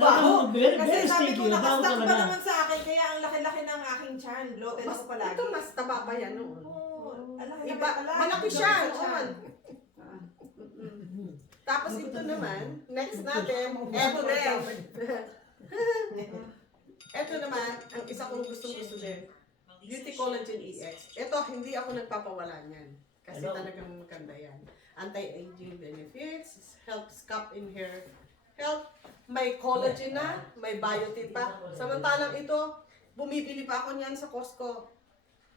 Wow, very, Kasi very sabi stinky. ko, Nabaho nakastock pa talaga. naman sa akin, kaya ang laki-laki ng aking chan. Bloated Mas, ako palagi. ito mas taba pa yan noon. Oo, ang laki-laki Iba, pala. malaki siya. Bloated sa chan. noon. Tapos ito naman, next natin, eto din. Eto naman, ang isa kong gustong din, Beauty Collagen EX. Ito, hindi ako nagpapawala niyan. Kasi Hello. talagang maganda yan. Anti-aging benefits, helps scalp and hair health, may collagen na, may biotin pa. Samantalang ito, bumibili pa ako niyan sa Costco.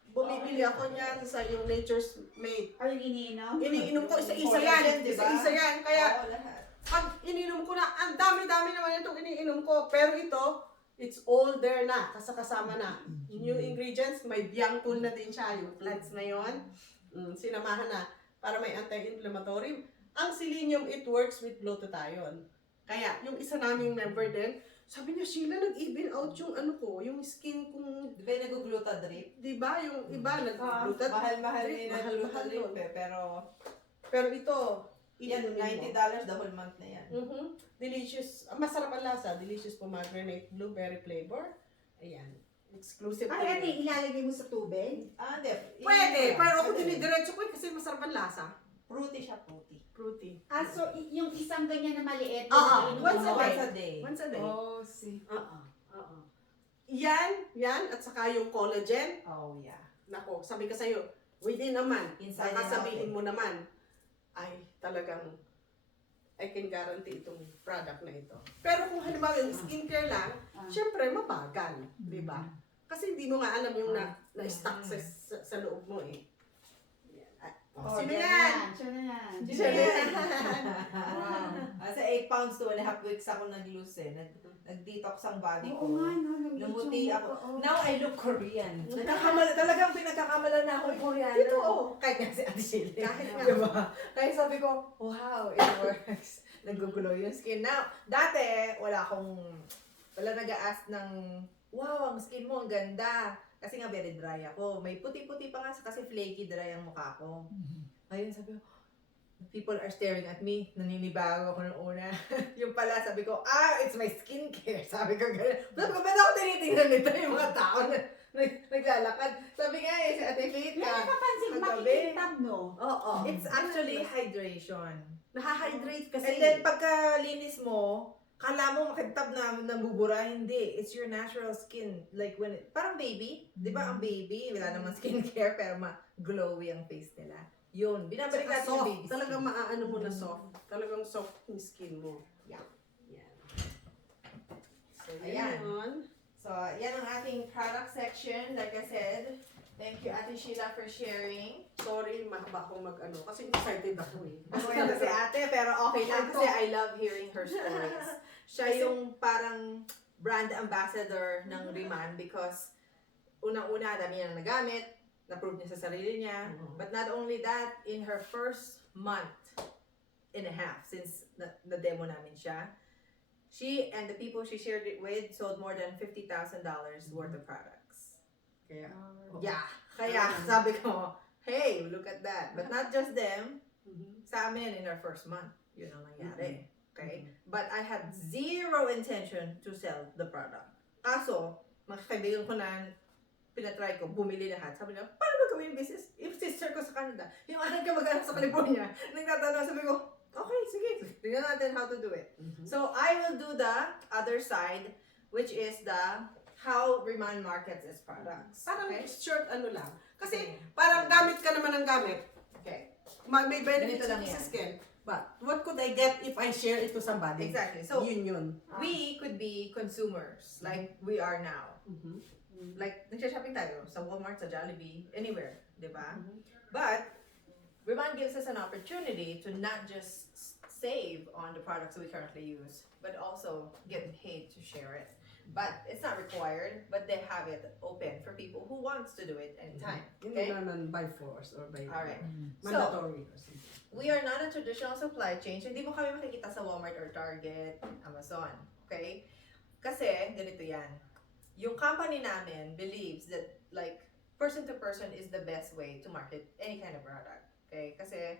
Bumibili ako niyan sa yung Nature's Made. Ay, iniinom? Iniinom ko, isa-isa Collagen, yan. diba? Isa-isa yan. Kaya, Oo, lahat. pag ininom ko na, ang dami-dami naman itong iniinom ko. Pero ito, it's all there na, kasama na. New ingredients, may biangkul na din siya, yung plants na yon. Sinamahan na, para may anti-inflammatory. Ang selenium, it works with glutathione. Kaya, yung isa naming member din, sabi niya, Sheila, nag-even out yung ano ko, yung skin kong, Di ba yung nag-gluta drip? di ba, yung iba, nag-glutat. Mahal-mahal drip, din yung mahal-mahal nag-gluta drip nun. eh, pero Pero ito, yan, iinumin mo. $90 the whole month na yan. Delicious. Masarap ang lasa. Delicious pomegranate blueberry flavor. Ayan. Exclusive. Ay, flavor. ilalagay mo sa tubig? Ah, hindi. Pwede. Pero ako dinidiretso ko kasi masarap ang lasa. Fruity siya, fruity. Fruity. Ah, so yung isang ganyan na maliit. Oo, yung once a inuubo. day. Once a day. Once a day. Oh, see. Oo. Yan. At saka yung collagen. Oh, yeah. Nako, sabi ko sa'yo, within a month, Inside and sabihin out. mo naman, ay talagang I can guarantee itong product na ito. Pero kung halimbawa yung skincare lang, syempre mabagal, di ba? Kasi hindi mo nga alam yung na-stuck sa loob mo eh. Yan. Oh, Sino yan. yan? Siya na yan. Sino yan? Sa 8 pounds to 1.5 weeks ako nag-lose eh. Nag-detox ang body Oo ko. nga, no. Lumuti ako. Oo. Now I look Korean. Talagang pinagkakamala na akong Koreano. Ito, oh. Kahit nga si Ate Shirley. Kahit nga. Diba? Kaya sabi ko, wow, it works. Nag-glow yung skin. Now, dati, wala nag-a-ask ng, wow, ang skin mo, ang ganda. Kasi nga very dry ako. May puti-puti pa nga kasi flaky dry ang mukha ko. Ayun, sabi ko, people are staring at me. Naninibago ako nung una. Yung pala, sabi ko, it's my skincare. Sabi ko, gano'n. Sabi ko, ba't ako tinitingnan nito yung mga tao na naglalakad? Sabi nga si Ate Faith Yan, nakapansin, kagabi. makikintab, no? Oo. It's actually hydration. Nahahydrate kasi. And then, pagkalinis mo, kala mo makintab na nabubura, hindi. It's your natural skin. Like when, parang baby. Di ba ang baby, wala naman skincare, pero glowy ang face nila. Yun, binabalik Saka natin yung soft. baby skin. Talagang maaano mo na soft. Talagang soft yung skin mo. Yeah. Yan. So, Ayan. yun. So, yan ang ating product section. Like I said, thank you Ate Sheila for sharing. Sorry, mahaba akong mag-ano. Kasi excited ako eh. Kwento si ate, pero okay lang kasi I love hearing her stories. Siya yung parang brand ambassador ng Riman because unang-una, dami niya nagamit, na-prove niya sa sarili niya. But not only that, in her first month and a half since na-demo namin siya, she and the people she shared it with sold more than $50,000 worth of products. Kaya, yeah. Kaya sabi ko, hey, look at that. But not just them, sa amin in our first month, yun ang nangyari. Okay? But I had zero intention to sell the product. Kaso, mga kaibigan ko na pinatry ko, bumili lahat. Sabi nila, paano ba gawin yung business? Yung sister ko sa Canada, yung anak ka mag-anak sa California, nagtatanong, sabi ko, okay, sige, tingnan natin how to do it. So, I will do the other side, which is the how Riman markets its products. Parang Okay? short ano lang. Kasi parang gamit ka naman ng gamit. Okay. May benefits Ganito lang sa yan. skin. But what could I get if I share it to somebody? Exactly. So, yun. we could be consumers, like we are now. Like, nagsha-shopping tayo sa Walmart, sa Jollibee, anywhere, di ba? But, Riman gives us an opportunity to not just save on the products we currently use, but also get paid to share it. But it's not required, but they have it open for people who wants to do it anytime. Hindi Okay? naman by force or by Alright. mandatory. We are not a traditional supply chain, so hindi mo kami makikita sa Walmart or Target, Amazon. Okay? Kasi, ganito yan. yung company namin believes that like person to person is the best way to market any kind of product. Okay? Kasi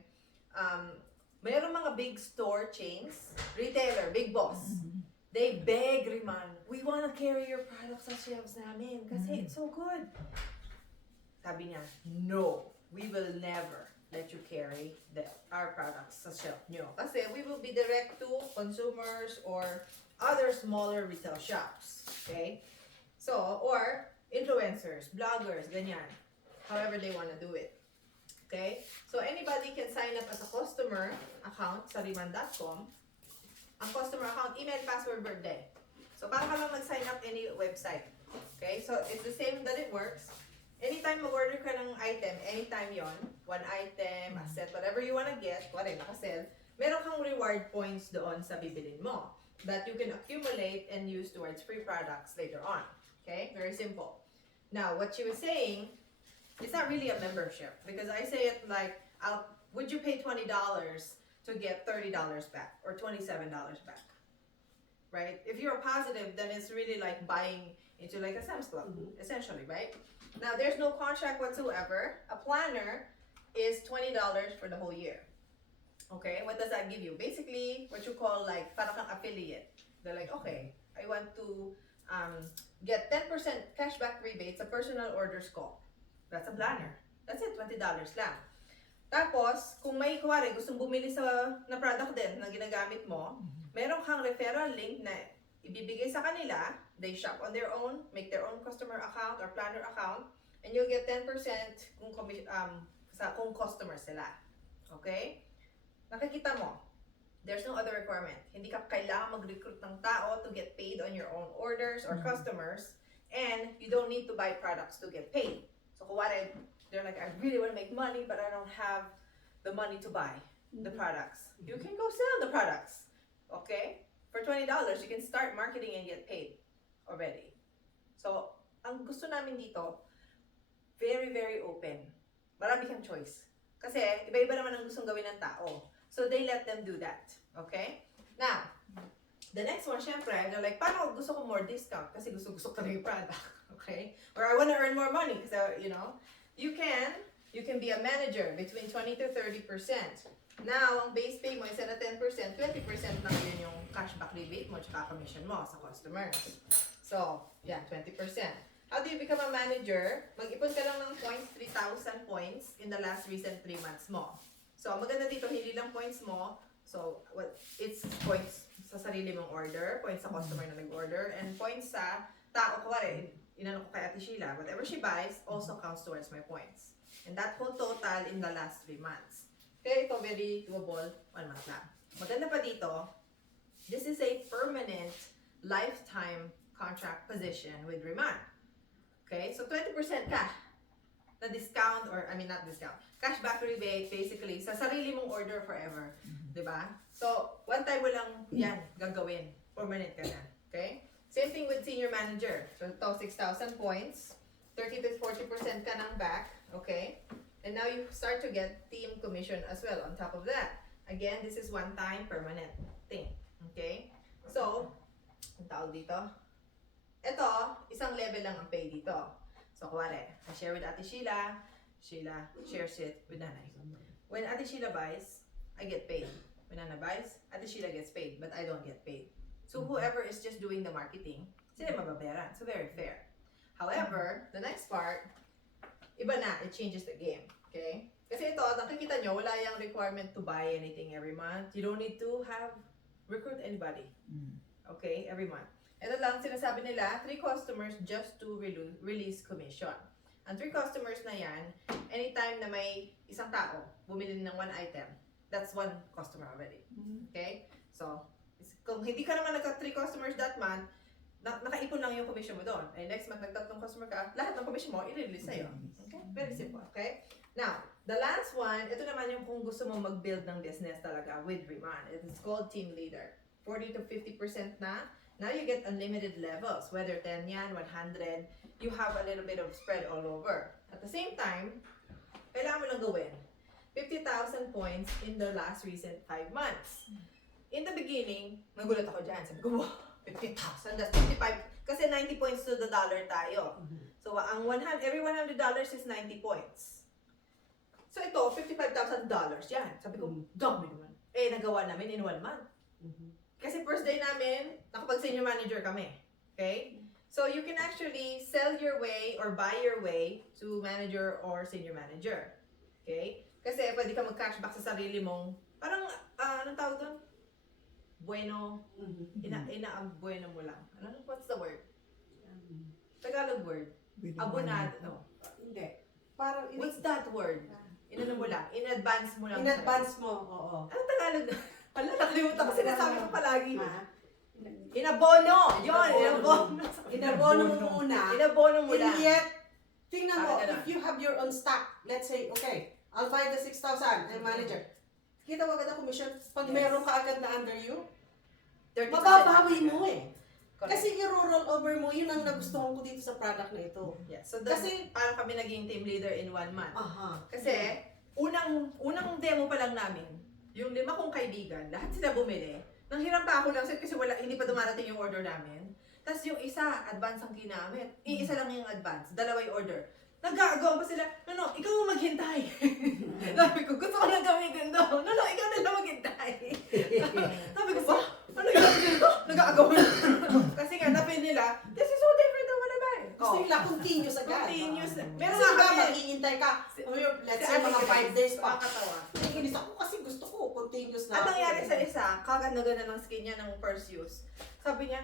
mayroong mga big store chains, retailer, big boss. They beg Riman, we want to carry your products sa shelves namin kasi it's so good. Sabi niya, no, we will never let you carry our products sa shelf nyo. Kasi we will be direct to consumers or other smaller retail shops. Okay? So, or influencers, bloggers, ganyan. However they want to do it. Okay? So, anybody can sign up as a customer account sa riman.com. Ang customer account, email, password, birthday. So, para ka lang mag-sign up any website. Okay? So, it's the same that it works. Anytime mag-order ka ng item, anytime yon, one item, a set, whatever you wanna get, whatever, nakasell, meron kang reward points doon sa bibilin mo that you can accumulate and use towards free products later on. Okay? Very simple. Now, what she was saying, it's not really a membership because I say it like, would you pay $20 to get $30 back or $27 back? Right? If you're positive, then it's really like buying into like a Sam's Club, essentially, right? Now, there's no contract whatsoever. A planner is $20 for the whole year. Okay? What does that give you? Basically, what you call like, parang kang affiliate. They're like, okay, I want to get 10% cashback rebates sa personal orders ko. That's a planner. That's it, $20 lang. Tapos, kung may kuwari, gustong bumili sa na product din na ginagamit mo, meron kang referral link na ibibigay sa kanila, they shop on their own, make their own customer account or planner account, and you'll get 10% kung customer sila. Okay? Nakikita mo, there's no other requirement. Hindi ka kailangan mag-recruit ng tao to get paid on your own orders or customers, and you don't need to buy products to get paid. So, kuwari, they're like, I really want to make money, but I don't have the money to buy the products. You can go sell the products. Okay? For $20, you can start marketing and get paid already. So, ang gusto namin dito, very, very open. Marami kang choice. Kasi, iba-iba naman ang gustong gawin ng tao. So, they let them do that. Okay? Now, the next one, syempre, they're like, paano gusto ko more discount? Kasi gusto ko talaga yung product. Okay? Or I want to earn more money. Kasi, you can be a manager between 20 to 30%. Now, ang base pay mo, instead of 10%, 20% lang yun yung cashback rebate mo tsaka commission mo sa customers. So, yeah, 20%. How do you become a manager? Mag-ipon ka lang ng points, 3,000 points in the last recent 3 months mo. So, maganda dito, hindi lang points mo. So, it's points sa sarili mong order, points sa customer na nag-order, and points sa tao, kuwari, inano ko kay Ate Sheila, whatever she buys also counts towards my points. And that whole total in the last 3 months. Okay, ito very doable, 1 month lang. Maganda pa dito, this is a permanent lifetime contract position with Riman. Okay, so 20% ka na discount, or I mean not discount, cashback rebate basically sa sarili mong order forever. Diba? So, one time mo lang yan gagawin. Permanent ka na. Okay? Same thing with senior manager. So, ito 6,000 points. 30 to 40% ka ng back. Okay? And now you start to get team commission as well on top of that. Again, this is one-time permanent thing. Okay? So, ang tawag dito. Ito, isang level lang ang pay dito. So, kuwari, I share with Ate Sheila. Sheila shares it with Nanay. When Ate Sheila buys, I get paid. When Nana buys, Ate Sheila gets paid, but I don't get paid. So, whoever is just doing the marketing, sila mababayaran. So, very fair. However, the next part, iba na, it changes the game. Okay? Kasi ito, nakikita nyo, wala yung requirement to buy anything every month. You don't need to recruit anybody. Okay? Every month. Ito lang, sinasabi nila, 3 customers just to release commission. Ang 3 customers na yan, anytime na may isang tao, bumili ng 1 item, that's 1 customer already. Okay? So, kung hindi ka naman nagka 3 customers that month, nakaipon lang yung commission mo doon. Ay, next month, nagtatlong customer ka, lahat ng commission mo, i-release sa'yo. Okay? Very simple. Okay? Now, the last one, ito naman yung kung gusto mo mag-build ng business talaga with Riman. It is called Team Leader. 40 to 50% na. Now you get unlimited levels. Whether 10 yan, 100, you have a little bit of spread all over. At the same time, kailangan mo lang gawin 50,000 points in the last recent 5 months. In the beginning, nagulat ako dyan. Sabi ko, wow, 50,000, that's Kasi 90 points to the dollar tayo. So, ang every $100 is 90 points. So, ito, $55,000 yan. Sabi ko, dami naman. Eh, nagawa namin in 1 month. Kasi first day namin, nakapag-senior manager kami. Okay? So, you can actually sell your way or buy your way to manager or senior manager. Okay? Kasi pwede ka mag-cashback sa sarili mong, parang, anong tawag doon? Bueno, bueno mo lang. What's the word? Tagalog word. Abonado. No. Hindi. Parang What's that word? Inano mo lang. In advance mo lang. in advance mo. Oo. Anong Tagalog na? Wala, nakalimutan ko. Sinasabi ko palagi. Ha? Inabono! Yun, inabono. Inabono mo muna. Inabono mo lang. And yet, tingnan mo, Parang ganun. if you have your own stock, let's say, okay, I'll buy the 6,000, I'm manager. Kita mo agad ang commission, pag meron ka agad na under you, 30% mababawi mo eh. Correct. Kasi i-roll over mo, yun ang nagustuhan ko dito sa product na ito. Yeah. So, Kasi- parang kami naging team leader in 1 month. Aha. Kasi, unang demo pa lang namin, yung 5 kong kaibigan, lahat sila bumili. Nanghiram pa ako lang kasi hindi pa dumarating yung order namin. Tapos yung isa, advance ang ginamit. Iisa lang yung advance, 2 yung order. Nag-aagaw pa sila, no, ikaw ang maghintay. Sabi ko, gusto ko lang gamitin daw. No, ikaw na lang maghintay. Sabi ko, ba? Ano gagawin ko? Nag-aagaw na. Kasi nga, napin nila, this is so different than what I buy. Gusto nila continuous agad. Continuous. Meron Meron nga nga ba, kami. mag-iintay ka, let's Si say Ate mga Grace, 5 days pa. Nakakatawa. Naiinis ako kasi gusto ko continuous na. At nangyari sa isa, kaganda-ganda ng skin niya ng first use. Sabi niya,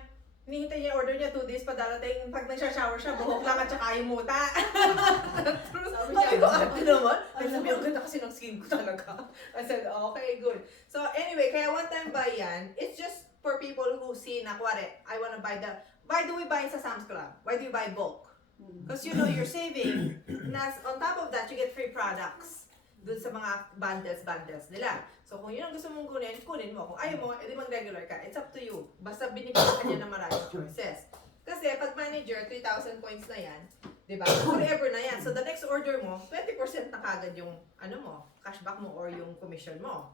hinihintay niya yung order niya 2 days pa darating. Pag nagsha-shower siya, buhok lang at saka yung muta. Sabi Sabi niya, ko, ate naman. Ay, sabi, ang ganda kasi ng skin ko talaga. I said, okay, good. So anyway, kaya one time buy yan, it's just for people who see na, kuwari, I wanna buy why do we buy sa Sam's Club? Why do you buy bulk? Because you know you're saving. On top of that, you get free products dun sa mga bundles nila. So kung yun ang gusto mong kunin mo. Kung ayaw mo, edi mag-regular ka. It's up to you. Basta binibigyan ka niya ng maraming choices. Kasi pag manager, 3,000 points na yan. Diba? Forever na yan. So the next order mo, 20% na kagad yung cashback mo or yung commission mo.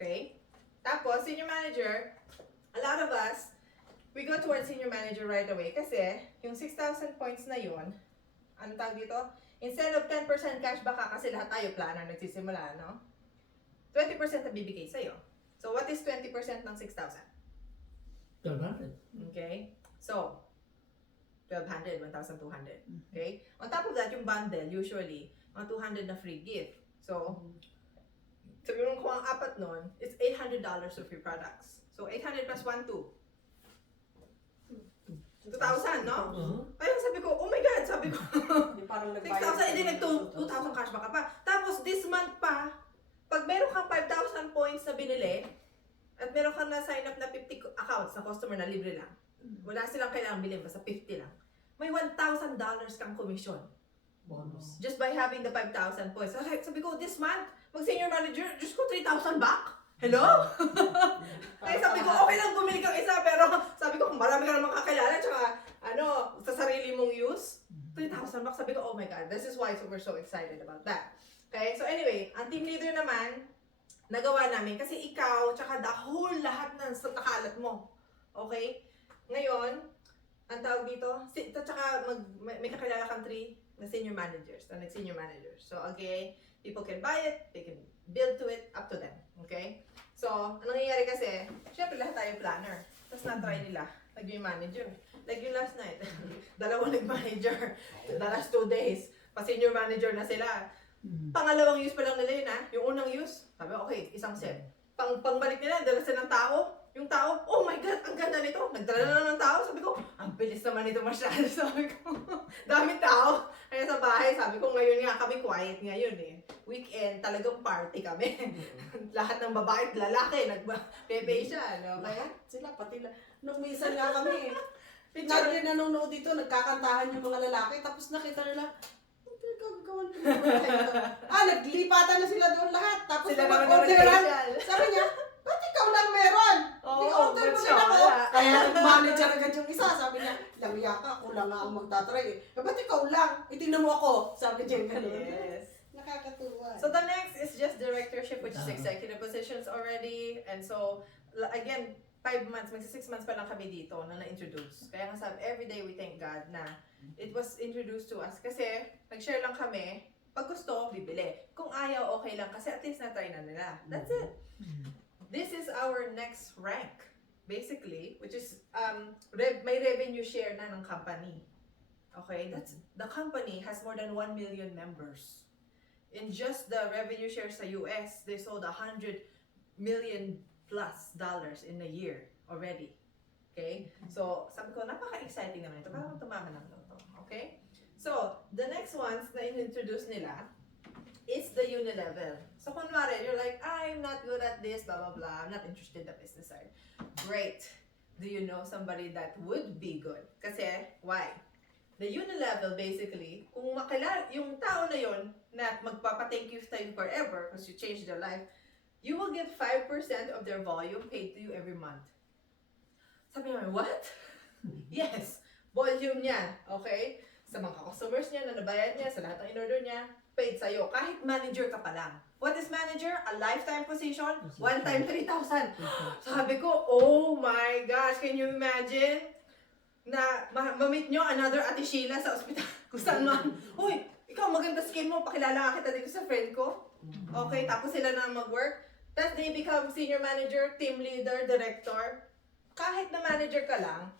Okay? Tapos, senior manager, a lot of us, we go towards senior manager right away kasi yung 6,000 points na yun, ano tawag dito? Instead of 10% cashback ka kasi lahat tayo planner nagsisimula, no? 20% na bibigay sa'yo. So, what is 20% ng 6,000? 1,200. Okay? So, 1,200, 1,200. Okay? On top of that, yung bundle, usually, mga 200 na free gift. So, sabi mo kung ang apat nun, it's $800 of free products. So, 800 plus 1, 2,000, no? Kaya sabi ko, oh my God, sabi ko, Yung parang 6,000, hindi nag-2,000 cashback ka pa. Tapos, this month pa, pag meron kang 5,000 points na binili, at meron kang na-sign up na 50 accounts na customer na libre lang, wala silang kailangang bilhin, basta 50 lang, may $1,000 kang commission. Bonus. Just by having the 5,000 points. So, sabi ko, this month, mag-senior manager, just ko 3,000 back? Hello? Kaya sabi ko, okay lang bumili kang isa, pero sabi ko, kung marami ka naman kakilala, tsaka, sa sarili mong use, 3,000 back. Sabi ko, oh my God, this is why we're so excited about that. Okay, so anyway, ang team leader naman, nagawa namin, kasi ikaw, tsaka the whole lahat ng nakalat mo. Okay? Ngayon, ang tawag dito, tsaka may kakilala kang 3 na senior managers, na nag-senior managers. So, okay, people can buy it, they can build to it, up to them. Okay? So, ang nangyayari kasi, syempre lahat tayo planner. Tapos na-try nila, naging manager. Like yung last night, 2 nag-manager, the last 2 days, pa-senior manager na sila. Pangalawang use pa lang nila yun, Yung unang use, sabi, okay, isang set. Pangbalik nila, dala sila ng tao. Yung tao, oh my God, ang ganda nito. Nagdala na ng tao. Sabi ko, ang bilis naman nito masyado. Sabi ko, daming tao. Kaya sa bahay, sabi ko, ngayon nga kami quiet ngayon Weekend, talagang party kami. Lahat ng babae at lalaki, nagpepe siya. No? Kaya, Sila, pati na. Nung minsan nga kami, lagi nanonood dito, nagkakantahan yung mga lalaki, tapos nakita nila, gagawan ko naglipatan na sila doon lahat. Tapos sila nung naman mag-orderan, nag-facial. sabi niya, ba't ikaw lang meron? Di-order mo din ako. Kaya nag-manager agad yung isa. Sabi niya, lamya ka, ako lang nga ang magtatry ba't ikaw lang? Itinan mo ako. Sabi niya gano'n. Yes. Nakakatuwa. So the next is just directorship, which is executive positions already. And so, again, 5 months, magsa 6 months pa lang kami dito na na-introduce. Kaya nga sabi, everyday we thank God na it was introduced to us. Kasi, nag-share lang kami, pag gusto, bibili. Kung ayaw, okay lang. Kasi at least na-try na nila. That's it. This is our next rank, basically, which is, may revenue share na ng company. Okay? The company has more than 1 million members. In just the revenue share sa US, they sold $100 million plus in a year already. Okay? So, sabi ko, napaka-exciting naman ito. Parang tumama ng loto. Okay? So, the next ones na in-introduce nila is the Unilevel. So, kunwari, you're like, I'm not good at this, blah, blah, blah. I'm not interested in the business side. Great. Do you know somebody that would be good? Kasi, why? The Unilevel, basically, kung makilala, yung tao na yun na magpapa-thank you to you forever because you changed their life, you will get 5% of their volume paid to you every month. Sabi namin, what? Yes, volume niya, okay? Sa mga customers niya na nabayad niya, sa lahat ng in-order niya, paid sa'yo. Kahit manager ka pa lang. What is manager? A lifetime position? One time 3,000. Sabi ko, oh my gosh, can you imagine? Na ma-meet nyo another Ate Sheila sa ospital. Kung saan man. Uy, ikaw maganda skin mo, pakilala kita dito sa friend ko. Okay, tapos sila na mag-work. Tapos they become senior manager, team leader, director. Kahit na manager ka lang,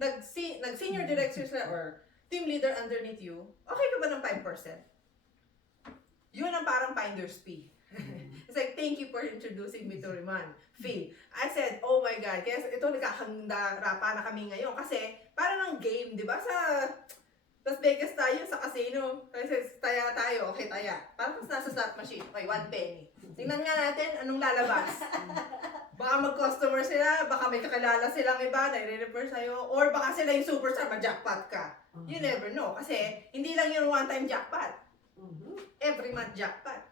nag-senior director sila or team leader underneath you, okay ka ba ng 5%? Yun ang parang finder's fee. It's like, thank you for introducing me to Riman. Fee. I said, oh my God, kaya ito nagkakandara na kami ngayon kasi parang ng game, di ba? Sa Las Vegas tayo, sa casino. Kasi taya tayo, okay taya. Parang nasa slot machine, okay, 1 penny. Tingnan nga natin anong lalabas. Baka mag-customer sila, baka may kakilala silang iba na i-refer sa'yo, or baka sila yung superstar, ma-jackpot ka. You never know. Kasi hindi lang yung one-time jackpot. Every month jackpot.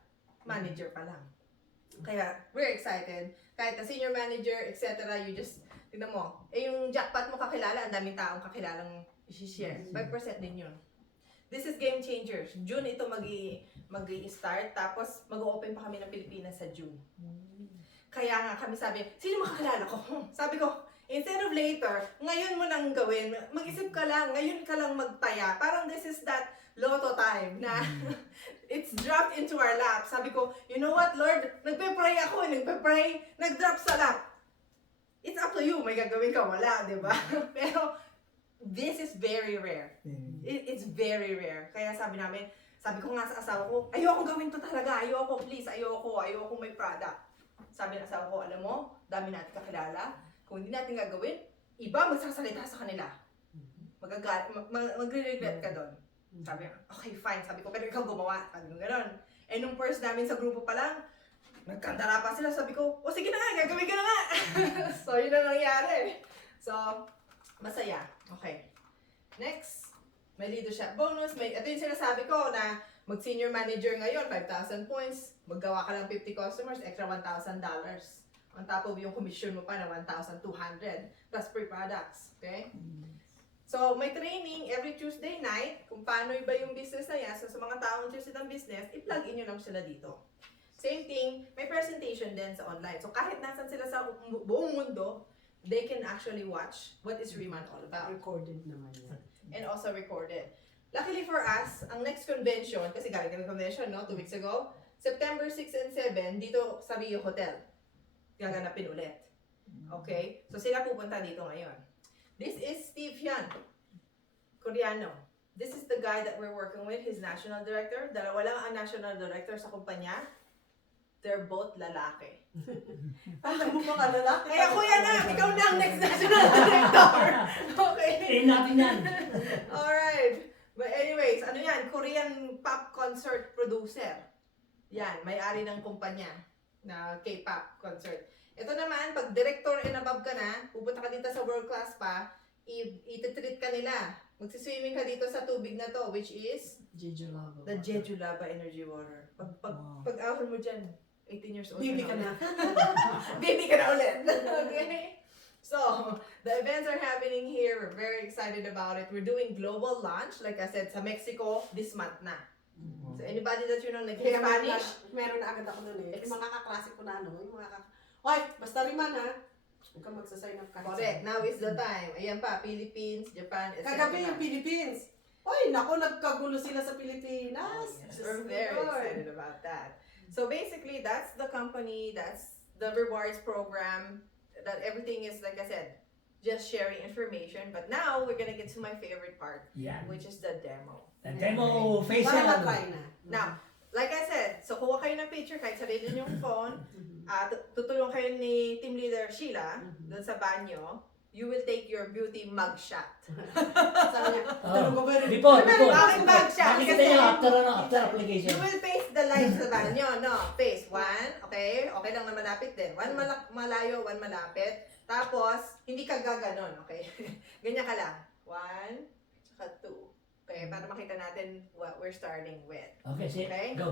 Manager pa lang. Kaya, we're excited. Kahit na senior manager, etc., you just, tignan mo, yung jackpot mo kakilala, ang daming taong kakilalang i-share. 5% din yun. This is Game Changers. June ito mag-i-start, tapos mag-open pa kami ng Pilipinas sa June. Kaya nga kami sabi, sino makakilala ko? Sabi ko, instead of later, ngayon mo nang gawin, mag-isip ka lang, ngayon ka lang magtaya. Parang this is that lotto time na it's dropped into our lap. Sabi ko, you know what, Lord? Nagpe-pray ako, nag-drop sa lap. It's up to you, may gagawin ka, wala, di ba? Pero, this is very rare. It's very rare. Kaya sabi ko nga sa asawa ko, ayoko gawin to talaga, ayoko, please, ayoko may product. Sabi ng asawa ko, alam mo, dami natin kakilala, kung hindi natin gagawin, iba magsasalita sa kanila. Magre-regret ka doon. Sabi niya, okay, fine. Sabi ko, pero ikaw gumawa. Sabi ko, gano'n. Eh, nung first namin sa grupo pa lang, nagkandara pa sila. Sabi ko, o sige na nga, gagawin ka na nga. So, yun ang nangyari. So, masaya. Okay. Next, may leadership bonus. Ito yung sinasabi ko na mag-senior manager ngayon, 5,000 points. Maggawa ka lang 50 customers, extra $1,000. On top of yung commission mo pa na 1,200 plus free products. Okay? So, may training every Tuesday night kung paano iba yung business na yan. So, sa mga taong interested ng business, i-plug in nyo lang sila dito. Same thing, may presentation din sa online. So, kahit nasan sila sa buong mundo, they can actually watch what is Riman all about. Recorded naman yan. And also recorded. Luckily for us, ang next convention, kasi galing kami convention, no, 2 weeks ago, September 6 and 7, dito sa Rio Hotel. Gaganapin ulit. Okay? So, sila pupunta dito ngayon. This is Steve Hyun, Koreano. This is the guy that we're working with, his national director. Dalawa lang ang national director sa kumpanya. They're both lalaki. Alam mo mga lalaki. Kaya kuya na, ikaw na ang next national director. Okay? Tain natin yan. Alright. But anyways, ano yan? Korean pop concert producer. Yan, may-ari ng kumpanya na K-pop concert. Ito naman, pag director and above ka na, pupunta ka dito sa world class pa, i-treat ka nila. Magsiswimming ka dito sa tubig na to, which is Jeju Lava. the Jeju Lava Energy Water. Pag-ahon mo dyan, 18 years old Bibi ka na. Bibi ka na ulit. Okay? So, the events are happening here. We're very excited about it. We're doing global launch, like I said, sa Mexico this month na. So, anybody that you know Kaya nag-Spanish, meron na agad ako nun eh. Yung mga kaklase ko na ano, yung mga Hoy, basta Riman ha. Huwag ka magsasign up kahit Correct. saan. Now is the time. Ayan pa, Philippines, Japan, etc. Kagabi yung Philippines. Oy, nako, nagkagulo sila sa Pilipinas. Yes, Diyos we're ko, very Lord. excited about that. So basically, that's the company, that's the rewards program, that everything is, like I said, just sharing information. But now, we're gonna get to my favorite part, Yan. which is the demo. The demo Para facial. na-try na. Now, like I said, so kuha kayo ng picture kahit sarili niyo yung phone, tutulong kayo ni Team Leader Sheila doon sa banyo, you will take your beauty mugshot. Sabi niya, Oh. "Tulog ko ba rin?" Before. Bakit mugshot? Makikita nyo after application. You will face the light sa banyo, no? Face. 1, okay? Okay lang na malapit din. 1 malayo, 1 malapit. Tapos, hindi ka gaganon, okay? Ganyan ka lang. 1, tsaka 2. Okay, para makita natin what we're starting with. Okay, sige. Okay? Go.